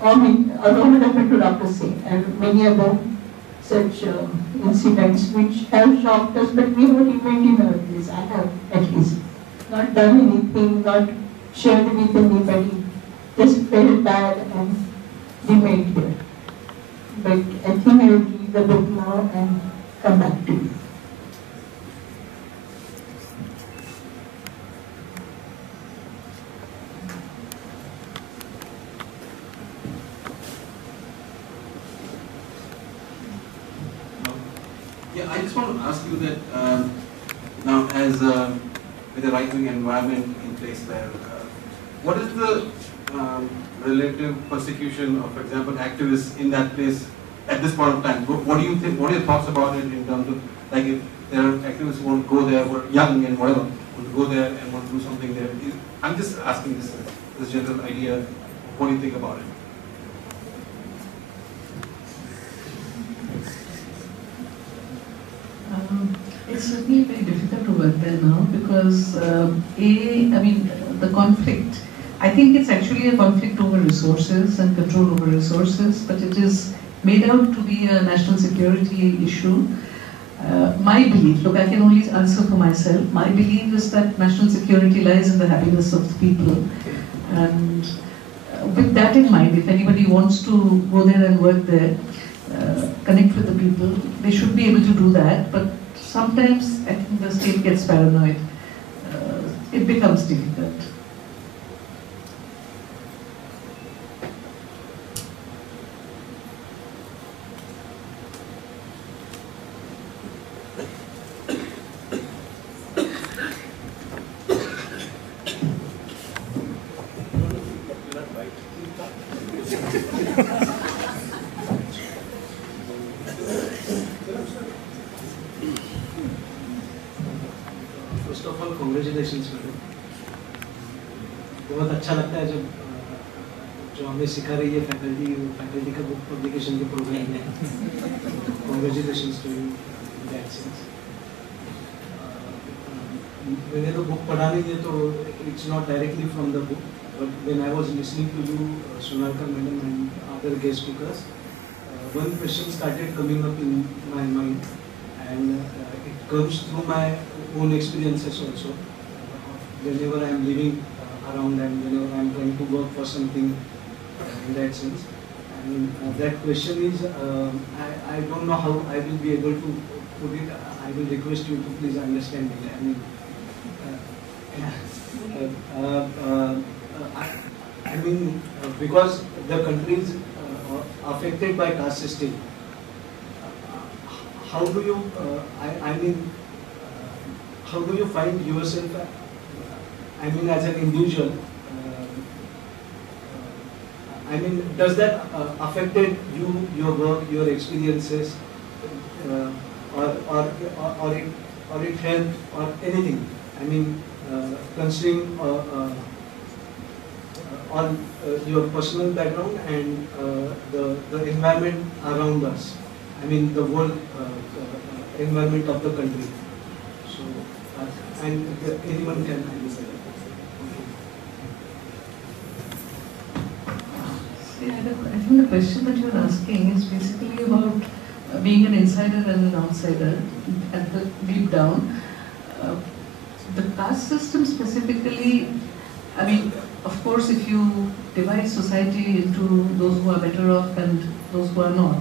or what happened to Dr. Singh, and many other such incidents which have shocked us, but we have remained in our place. I have at least not done anything, not shared with anybody, just felt bad and remained here. But I think I will read the book now and come back to you. Yeah, I just want to ask you that now, as with the right-wing environment in place there, what is the relative persecution of, for example, activists in that place at this point of time? What do you think? What are your thoughts about it in terms of, like, if there are activists who want to go there, who are young and whatever, want to go there and want to do something there? I'm just asking this general idea. What do you think about it? It's certainly very difficult to work there now because, the conflict, I think it's actually a conflict over resources and control over resources, but it is made out to be a national security issue. My belief, look, I can only answer for myself, my belief is that national security lies in the happiness of the people. And with that in mind, if anybody wants to go there and work there, connect with the people, they should be able to do that, but sometimes I think the state gets paranoid. It becomes difficult. First of all, congratulations, madam. बहुत अच्छा लगता है जब जो हमें सिखा रही है फैकल्टी का बुक पब्लिकेशन के प्रोग्राम में. Congratulations to you in that sense. मैंने तो बुक पढ़ा नहीं है तो it's not directly from the book, but when I was listening to you, Sonalkar madam and other guest speakers, one question started coming up in my mind, and it comes through my own experiences also. Whenever I am living around and whenever I am trying to work for something in that sense. And that question is, I don't know how I will be able to put it. I will request you to please understand it. I mean, because the country is affected by caste system. How do you, how do you find yourself, I mean, as an individual? I mean, does that affected you, your work, your experiences, or it helped, or anything? I mean, considering on your personal background and the environment around us. I mean, the whole environment of the country. So, and anyone can answer that. I think the question that you're asking is basically about being an insider and an outsider at the deep down. The caste system specifically, I mean, of course, if you divide society into those who are better off and those who are not,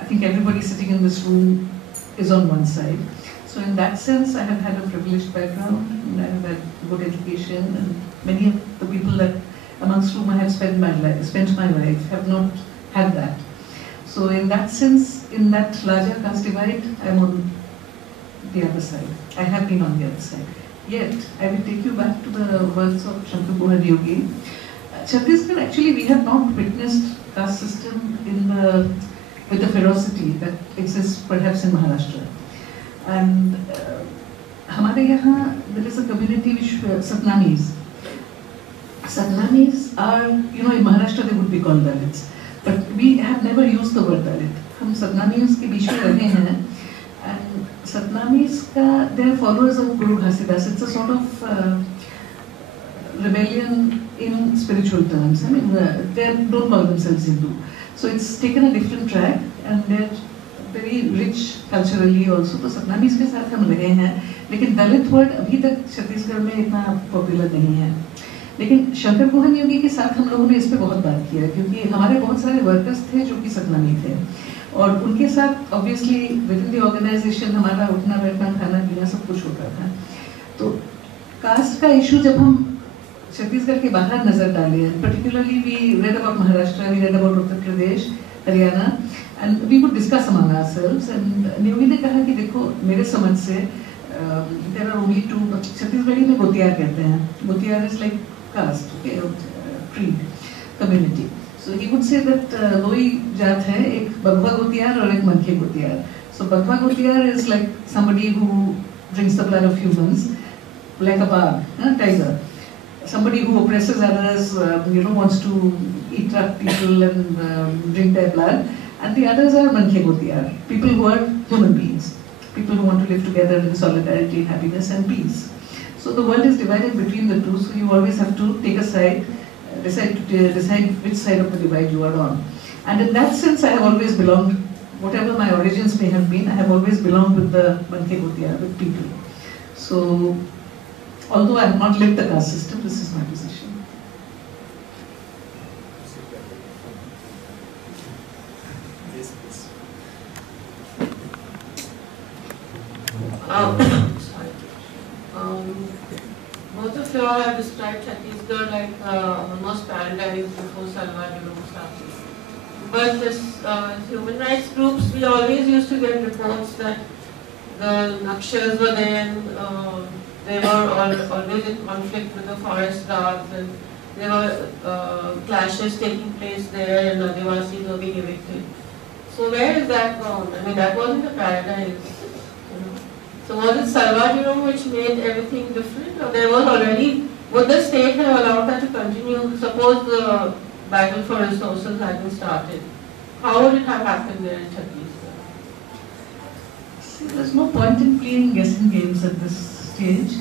I think everybody sitting in this room is on one side. So in that sense, I have had a privileged background, and I have had good education, and many of the people that amongst whom I have spent my life have not had that. So in that sense, in that larger caste divide, I am on the other side. I have been on the other side. Yet, I will take you back to the words of Shankar Guhan Yogi. Chhattisgarh, actually, we have not witnessed caste system with the ferocity that exists perhaps in Maharashtra. And hamare yahan, there is a community which Satnamis. Satnamis are, in Maharashtra they would be called Dalits. But we have never used the word Dalit. Hum Satnamis ke beech mein rahe hain. And Satnamis, they are followers of Guru Ghasidas. It's a sort of rebellion in spiritual terms. I mean, they don't call themselves Hindu. So it's taken a different track, and they're very rich culturally also. So Satnamis के साथ हम रहे हैं, लेकिन दलित word अभी तक छत्तीसगढ़ में इतना पॉपुलर नहीं है. लेकिन शंकर गुहन योगी के साथ हम लोगों ने इस पे बहुत बात किया, क्योंकि हमारे बहुत सारे वर्कर्स थे जो कि सतनामी थे, और उनके साथ obviously within the organisation हमारा उठना बैठना खाना पीना सब कुछ होता था. तो कास्ट का इशू जब हम छत्तीसगढ़ के बाहर नजर डाले, particularly we read about Maharashtra, we read about Uttar Pradesh, Haryana, and we would discuss among ourselves. And Yogi ने कहा कि देखो, मेरे समझ से there are only two, Chhattisgarhi में गोतियार कहते हैं. गोतियार is like caste, okay, creed, community. So he would say that दो ही जात है, एक बगवा गोतियार और एक मनखे गोतियार. So Bagwan गोतियार is like somebody who drinks the blood of humans, like a bag, tiger. Somebody who oppresses others, wants to eat up people and drink their blood. And the others are manke gotiyar, people who are human beings, people who want to live together in solidarity, happiness and peace. So the world is divided between the two, so you always have to take a side, decide which side of the divide you are on. And in that sense, I have always belonged, whatever my origins may have been, I have always belonged with the manke gotiyar, with people. So, although I have not lived the caste system, this is my position. Both of you all have described Chhattisgarh like almost paradise before Salwa happened. But as human rights groups, we always used to get reports that the Nakshas were there, and they were always in conflict with the forest guards, and there were clashes taking place there, and Adivasis were being evicted. So where is that gone? I mean, that wasn't a paradise. So was it Salwa which made everything different, or there was already, would the state have allowed that to continue? Suppose the battle for resources hadn't started. How would it have happened there in Chhattisgarh? See, there's no point in playing guessing games at this stage.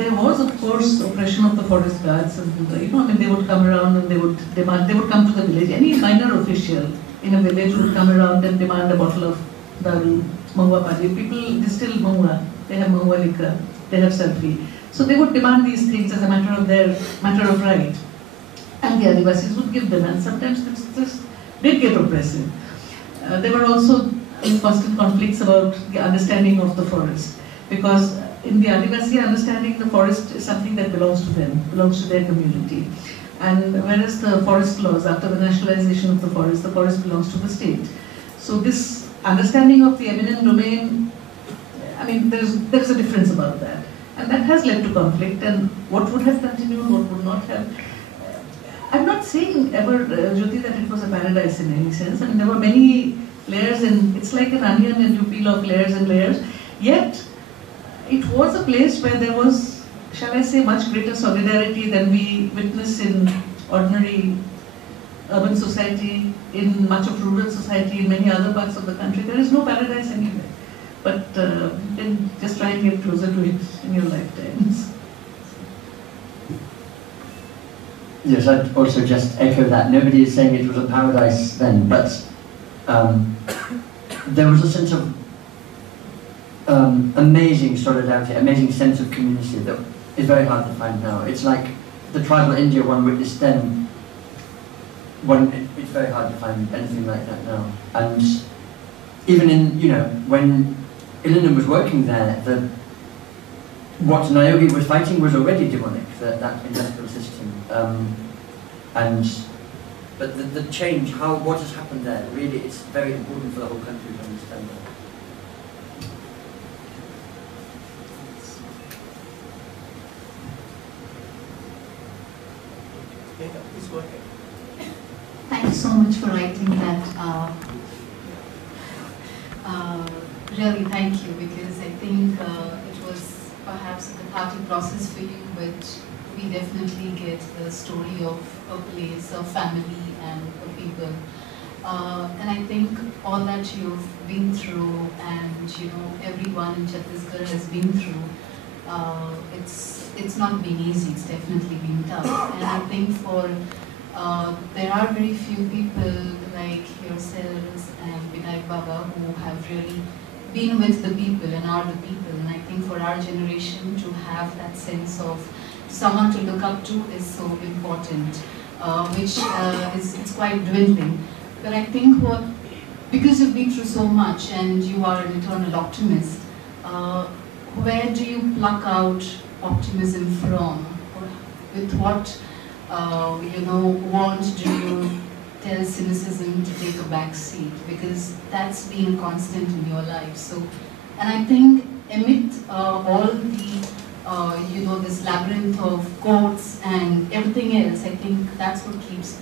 There was, of course, oppression of the forest guards, and they would come around and they would demand, they would come to the village. Any minor official in a village would come around and demand a bottle of daru, mahua pani. People distill mahua, they have mahua liquor, they have selfie. So they would demand these things as a matter of right. And the Adivasis would give them, and sometimes this did get oppressive. There were also constant conflicts about the understanding of the forest, because in the Adivasi understanding, the forest is something that belongs to them, belongs to their community. And whereas the forest laws, after the nationalization of the forest belongs to the state. So this understanding of the eminent domain, I mean, and there's a difference about that. And that has led to conflict, and what would have continued, what would not have. I'm not saying ever, Jyoti, that it was a paradise in any sense. I mean, there were many layers, and it's like an onion and you peel off layers and layers. Yet, it was a place where there was, shall I say, much greater solidarity than we witness in ordinary urban society, in much of rural society, in many other parts of the country. There is no paradise anywhere. But you can just try and get closer to it in your lifetimes. Yes, I'd also just echo that. Nobody is saying it was a paradise then, but there was a sense of amazing solidarity, amazing sense of community that is very hard to find now. It's like the tribal India one witnessed then. It's very hard to find anything like that now. And even in, when Ilina was working there, what Nayogi was fighting was already demonic, that industrial system. But the change, what has happened there, really, it's very important for the whole country to understand that. Thank you so much for writing that. Really, thank you, because I think it was perhaps a cathartic process for you, but we definitely get the story of a place, a family, and a people. And I think all that you've been through, and everyone in Chhattisgarh has been through, it's not been easy. It's definitely been tough. And I think there are very few people like yourselves and Vinayak Baba who have really been with the people and are the people. And I think for our generation to have that sense of someone to look up to is so important, which is quite dwindling. But I think because you've been through so much and you are an eternal optimist, where do you pluck out optimism from? Or with what want do you tell cynicism to take a back seat? Because that's been a constant in your life. So, and I think amid all the this labyrinth of quotes and everything else, I think that's what keeps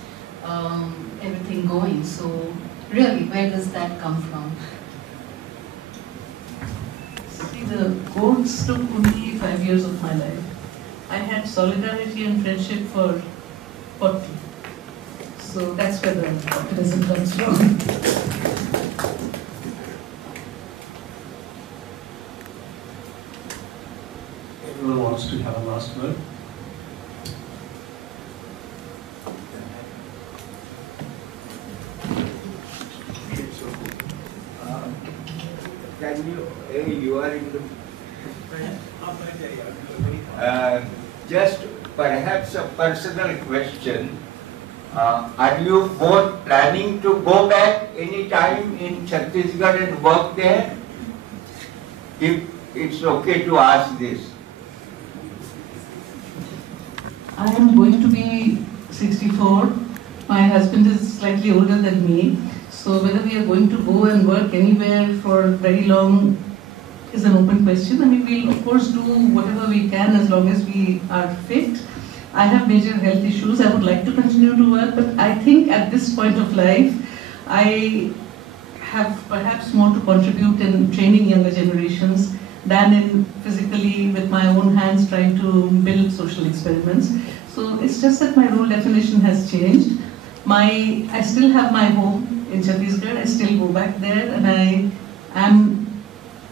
everything going. So really, where does that come from? See, the quotes took only 5 years of my life. I had solidarity and friendship for 40. So that's where the optimism comes from. Anyone wants to have a last word? You are in the just perhaps a personal question. Are you both planning to go back any time in Chhattisgarh and work there? If it's okay to ask this. I am going to be 64. My husband is slightly older than me. So whether we are going to go and work anywhere for very long is an open question. I mean, we'll of course do whatever we can as long as we are fit. I have major health issues. I would like to continue to work, but I think at this point of life, I have perhaps more to contribute in training younger generations than in physically with my own hands trying to build social experiments. So it's just that my role definition has changed. I still have my home in Chhattisgarh. I still go back there, and I am,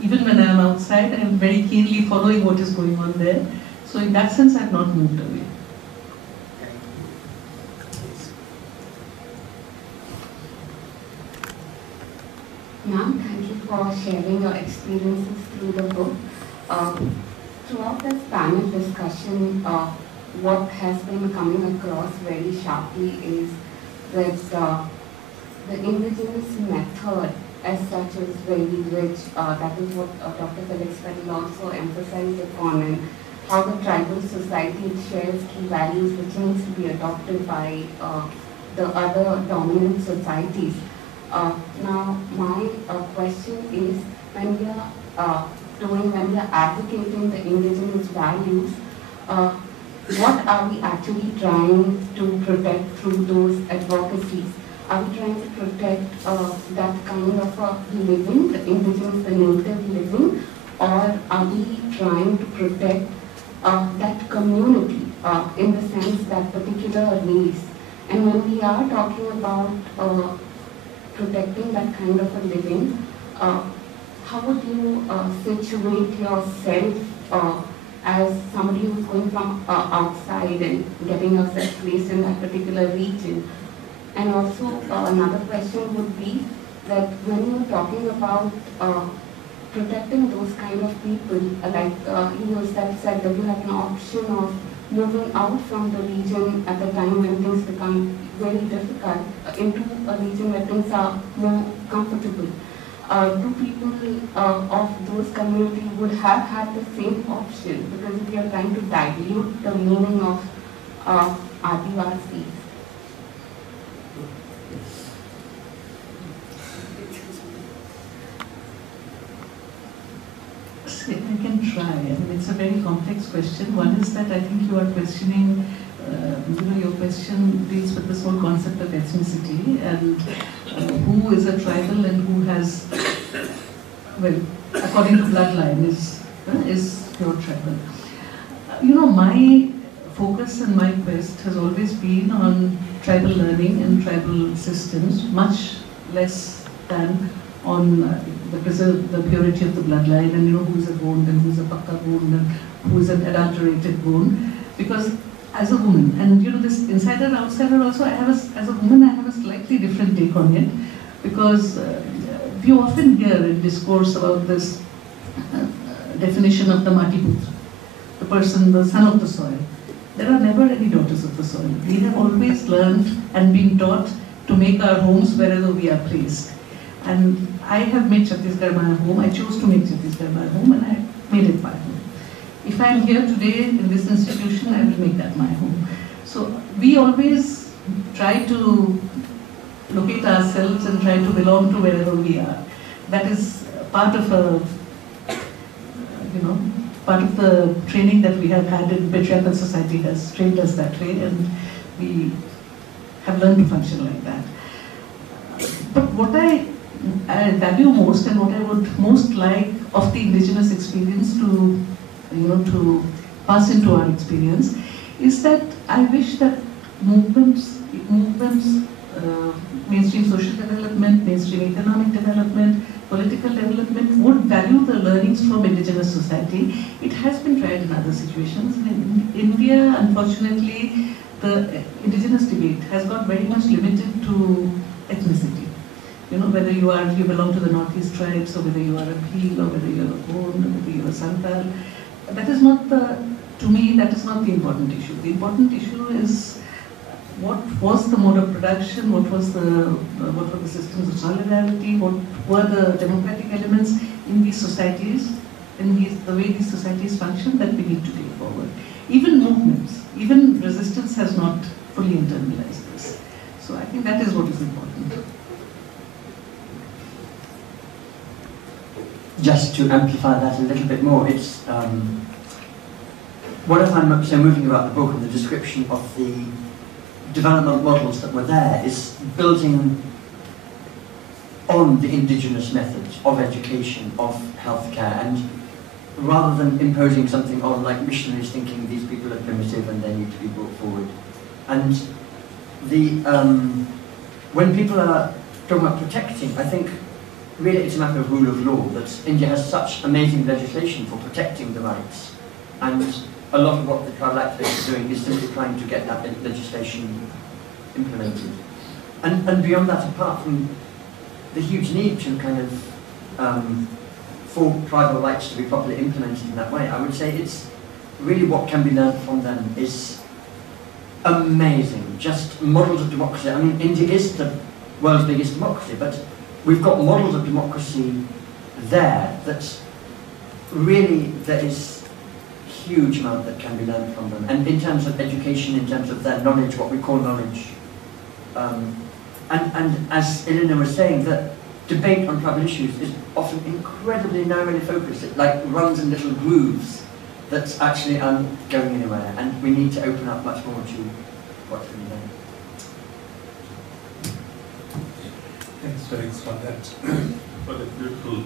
even when I am outside, I am very keenly following what is going on there. So in that sense, I have not moved away. Ma'am, thank you for sharing your experiences through the book. Throughout this panel discussion, what has been coming across very sharply is that the indigenous method as such is very rich. That is what Dr. Felix Padel also emphasized upon, and how the tribal society shares key values which needs to be adopted by the other dominant societies. Now, my question is, when we are doing when we are advocating the indigenous values, what are we actually trying to protect through those advocacies? Are we trying to protect that kind of a living, the indigenous, the native living, or are we trying to protect that community in the sense that particular race? And when we are talking about protecting that kind of a living, how would you situate yourself as somebody who's going from outside and getting yourself placed in that particular region? And also another question would be that when you're talking about protecting those kind of people, like you said that you have an option of moving out from the region at the time when things become very difficult into a region where things are more comfortable. Do people of those communities would have had the same option? Because if you're trying to dilute the meaning of Adivasis. I can try. I mean, it's a very complex question. One is that I think you are questioning, your question deals with this whole concept of ethnicity and who is a tribal and who has, well, according to bloodline is pure tribal. My focus and my quest has always been on tribal learning and tribal systems, much less than on the purity of the bloodline and who's a bond and who's a pakka bond and who's an adulterated bond. Because as a woman, and this insider and outsider also, as a woman I have a slightly different take on it, because we often hear in discourse about this definition of the Matiput, the person, the son of the soil. There are never any daughters of the soil. We have always learned and been taught to make our homes wherever we are placed. And I have made Chhattisgarh my home. I chose to make Chhattisgarh my home, and I made it my home. If I am here today in this institution, I will make that my home. So we always try to locate ourselves and try to belong to wherever we are. That is part of part of the training that we have had in patriarchal society has trained us that way, and we have learned to function like that. But what I value most and what I would most like of the indigenous experience to pass into our experience is that I wish that movements, mainstream social development, mainstream economic development, political development would value the learnings from indigenous society. It has been tried in other situations. In India, unfortunately, the indigenous debate has got very much limited to ethnicity. Whether you belong to the Northeast tribes, or whether you are a Bhil, or whether you are a Gond, or whether you are a Santal. That is not to me, that is not the important issue. The important issue is what was the mode of production, what were the systems of solidarity, what were the democratic elements in these societies, the way these societies function that we need to take forward. Even movements, even resistance has not fully internalized this. So I think that is what is important. Just to amplify that a little bit more, it's what I find so moving about the book and the description of the development models that were there is building on the indigenous methods of education, of healthcare, and rather than imposing something on like missionaries thinking these people are primitive and they need to be brought forward. And when people are talking about protecting, I think really it's a matter of rule of law, that India has such amazing legislation for protecting the rights, and a lot of what the tribal activists are doing is simply trying to get that legislation implemented. And beyond that, apart from the huge need to kind of for tribal rights to be properly implemented in that way, I would say it's really what can be learned from them is amazing. Just models of democracy. I mean, India is the world's biggest democracy, but we've got models of democracy there that really there is huge amount that can be learned from them. And in terms of education, in terms of their knowledge, what we call knowledge. And as Ilina was saying, that debate on tribal issues is often incredibly narrowly focused. It like runs in little grooves that's actually going anywhere, and we need to open up much more to what's really there. Thanks, Felix, for that, for the beautiful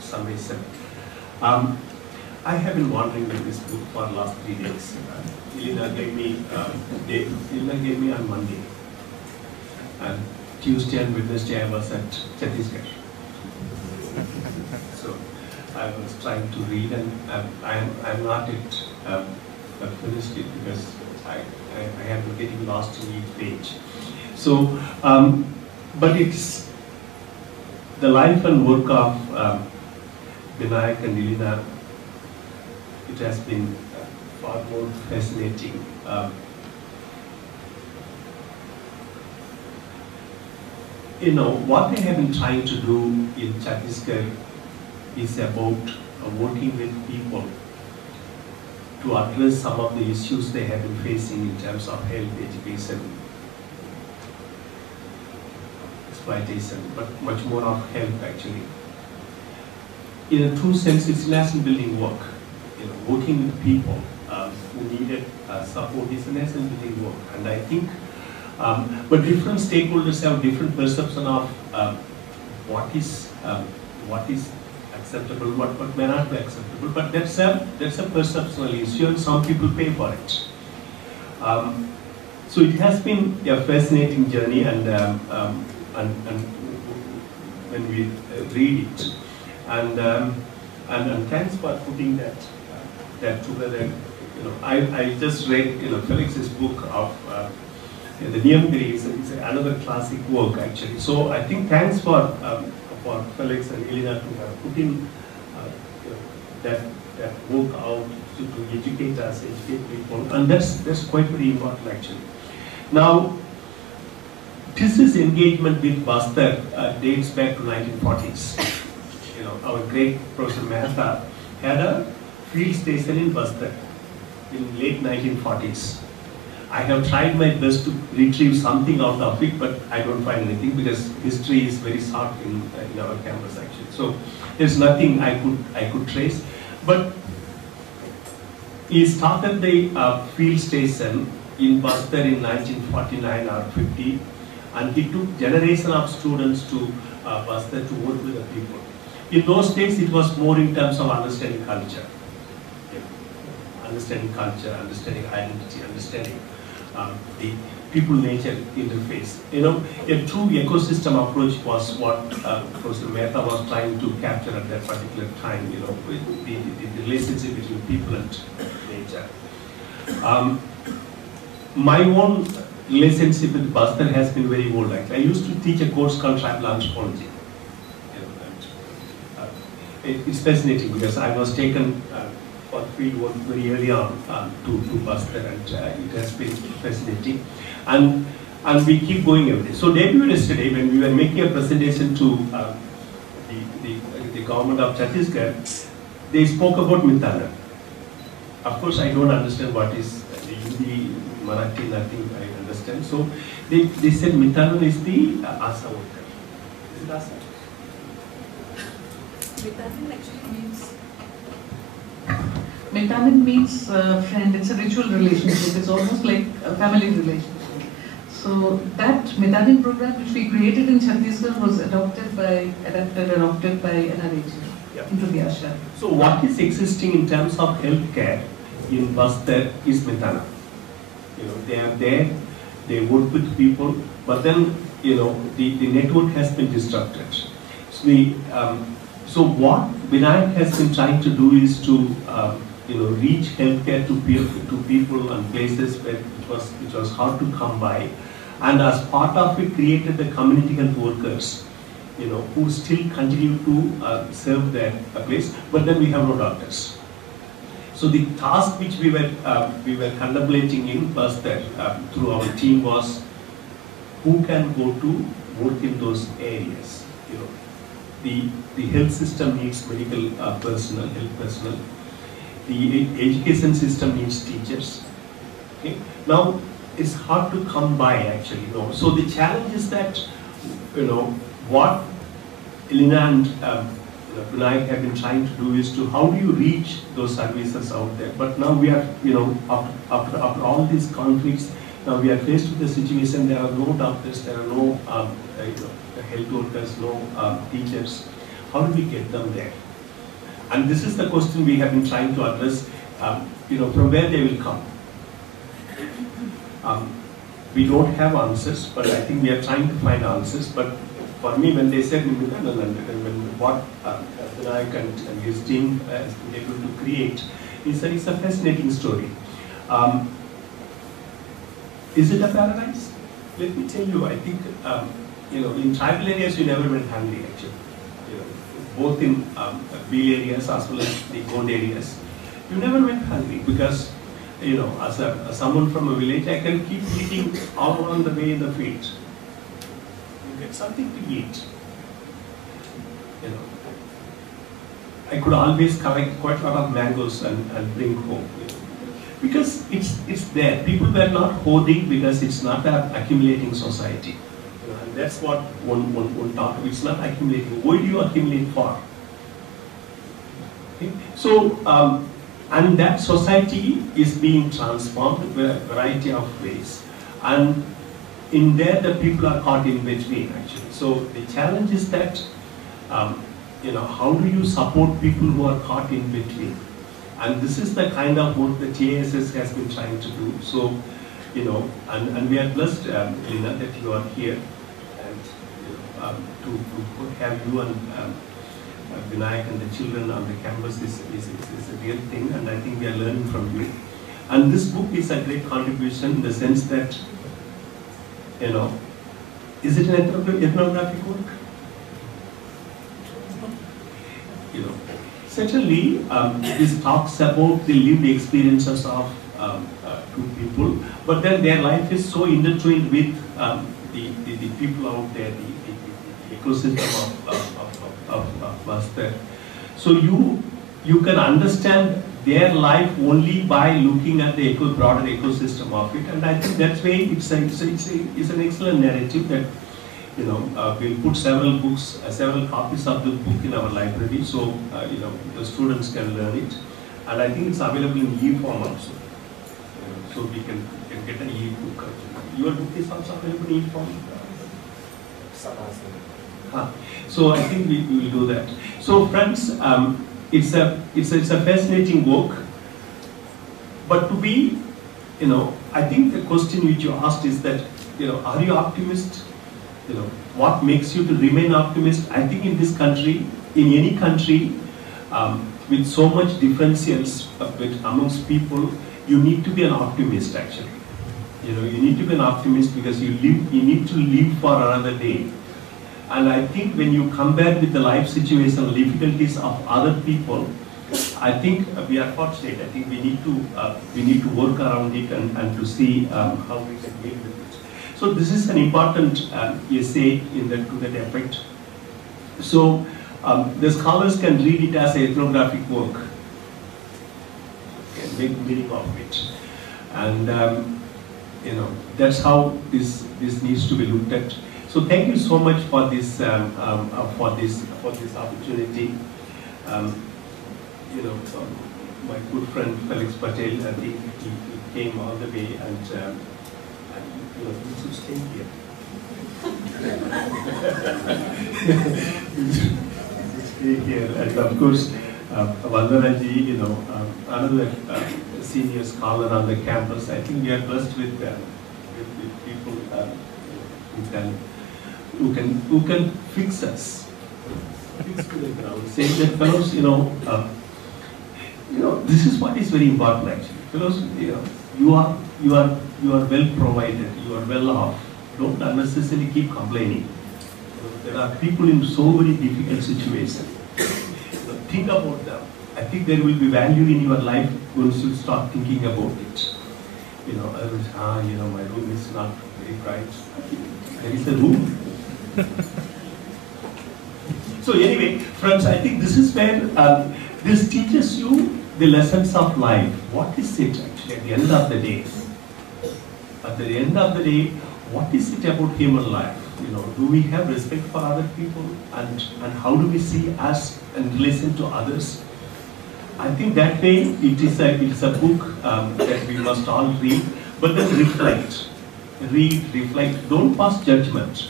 summation. I have been wandering with this book for the last 3 days. Ilina gave me on Monday, and Tuesday and Wednesday I was at Chhattisgarh. So I was trying to read, and I'm not yet finished it because I have been getting lost in each page. So, but it's the life and work of Vinayak and Ilina. It has been far more fascinating. You know, what they have been trying to do in Chhattisgarh is about working with people to address some of the issues they have been facing in terms of health, education, exploitation, but much more of health actually. In a true sense, it's nation building work. You know, working with people who needed support is a nation building work, and I think. But different stakeholders have different perception of what is acceptable, what may not be acceptable. But that's a perceptual issue, and some people pay for it. So it has been a fascinating journey, and when we read it, and thanks for putting that together. You know, I just read Felix's book of. The Niyamgiri is another classic work actually. So I think thanks for Felix and Ilina to have put in that work out to educate us, educate people, and that's quite very important actually. Now, this engagement with Bastar dates back to 1940s. You know, our great Professor Mehta had a field station in Bastar in late 1940s. I have tried my best to retrieve something out of it, but I don't find anything because history is very short in our campus actually. So there's nothing I could trace. But he started the field station in Bastar in 1949 or 50, and he took generation of students to Bastar to work with the people. In those days, it was more in terms of understanding culture, understanding identity, understanding the people-nature interface. You know, a true ecosystem approach was what Professor Mehta was trying to capture at that particular time. You know, the relationship between people and nature. My own relationship with Bastar has been very old. Actually, I used to teach a course called tribal anthropology. It's fascinating because I was taken for field work very early on to Bastar, and it has been fascinating. And we keep going every day. So yesterday, when we were making a presentation to the government of Chhattisgarh, they spoke about Mitana. Of course, I don't understand what is the Hindi, Marathi, nothing I understand. So they said Mitana is the Asa worker. Is it Asa? Metanin means friend. It's a ritual relationship. It's almost like a family relationship. So that Metanin program, which we created in Chhattisgarh, was adopted by NRH into the Asha. So what is existing in terms of healthcare in Bastar is Metana. You know, they are there, they work with people, but then the network has been disrupted. So what Vinayak has been trying to do is to reach healthcare to people and places where it was hard to come by, and as part of it created the community health workers, who still continue to serve that place, but then we have no doctors. So the task which we were contemplating in Bastar through our team was who can go to work in those areas. The health system needs medical personnel, health personnel. The education system needs teachers. Okay? Now, it's hard to come by actually. So the challenge is that what Ilina and Vinayak have been trying to do is to how do you reach those services out there. But now we are, after all these conflicts, now we are faced with the situation. There are no doctors, there are no health workers, no teachers. How do we get them there? And this is the question we have been trying to address. From where they will come. We don't have answers, but I think we are trying to find answers. But for me, when they said what Vinayak and his team has been able to create, it's a fascinating story. Is it a paradise? Let me tell you, I think, in tribal areas, you never went hungry, actually. Both in Bill areas as well as the Gond areas. You never went hungry because, as someone from a village, I can keep eating all along the way in the field. You get something to eat. I could always collect quite a lot of mangoes and bring home. Because it's there. People were not hoarding because it's not an accumulating society. And that's what one thought. It's not accumulating. Why do you accumulate for? Okay. So, and that society is being transformed in a variety of ways. And in there, the people are caught in between, actually. So the challenge is that, how do you support people who are caught in between? And this is the kind of work that TASS has been trying to do. So, and we are blessed, Ilina, that you are here, and to have you and Vinayak and the children on the campus is a real thing, and I think we are learning from you. And this book is a great contribution in the sense that, is it an ethnographic work? Certainly, this talks about the lived experiences of two people, but then their life is so intertwined with the people out there, the ecosystem of us there. So you can understand their life only by looking at the broader ecosystem of it, and I think that's why it's an excellent narrative that we'll put several books, several copies of the book in our library, so the students can learn it, and I think it's available in e-form also, so we can get an e-book. Your book is also available in e-form. So I think we will do that. So friends, it's a fascinating work, but to be, I think the question which you asked is that, are you optimist? What makes you to remain optimist? I think in this country, in any country, with so much differentials amongst people, you need to be an optimist actually. You need to be an optimist because you need to live for another day. And I think when you compare with the life situation, difficulties of other people, I think we are fortunate. I think we need to work around it and to see how we can deal with it. So this is an important essay to that effect. So the scholars can read it as an ethnographic work and make meaning of it. And that's how this needs to be looked at. So thank you so much for this opportunity. My good friend Felix Padel, I think he came all the way and you should stay here. Stay here, and of course, Wandana ji, another senior scholar on the campus. I think we are blessed with people who can fix us, fix to the ground. Saying that, fellows, this is what is very important actually. Fellows, you are well provided, you are well off. Don't unnecessarily keep complaining. There are people in so many difficult situations. Think about them. I think there will be value in your life once you start thinking about it. My room is not very bright. There is a room. So anyway, friends, I think this is where this teaches you the lessons of life. What is it actually at the end of the day? At the end of the day, what is it about human life? You know, do we have respect for other people, and how do we see us in relation to others? I think that way it is a book that we must all read, but then reflect. Read, reflect, don't pass judgment.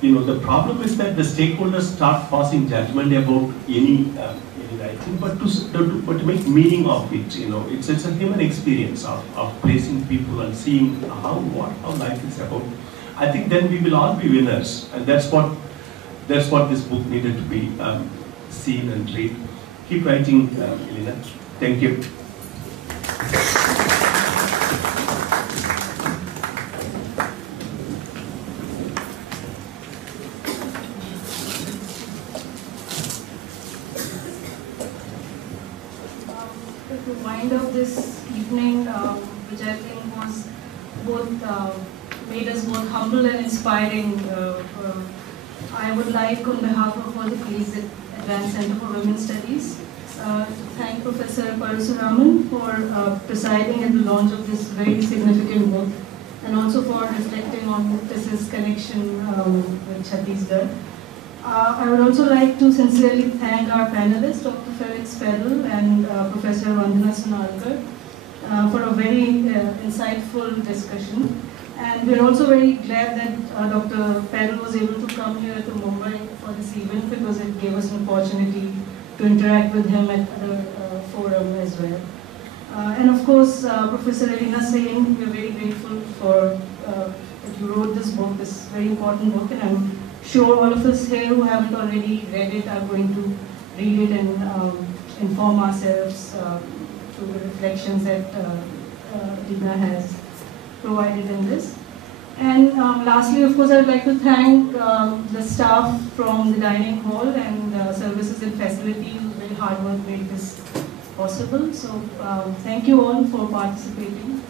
You know, the problem is that the stakeholders start passing judgment about any writing, but to make meaning of it. You know, it's a human experience of placing people and seeing how life is about. I think then we will all be winners, and that's what this book needed to be seen and read. Keep writing, Ilina. Thank you. To wind up this evening, which I think was both made us both humble and inspiring, I would like, on behalf of all the colleagues at Advanced Center for Women's Studies, to thank Professor Parasuraman for presiding at the launch of this very significant book, and also for reflecting on this connection with Chhattisgarh. I would also like to sincerely thank our panelists, Dr. Felix Padel and Professor Wandana Sonalkar, for a very insightful discussion. And we're also very glad that Dr. Padel was able to come here to Mumbai for this event, because it gave us an opportunity to interact with him at other forum as well. And of course, Professor Ilina Sen, we're very grateful for that you wrote this book, this very important book, and I'm sure all of us here who haven't already read it are going to read it and inform ourselves through the reflections that Ilina has provided in this. And lastly, of course, I would like to thank the staff from the dining hall and services and facilities whose very hard work made this possible. So thank you all for participating.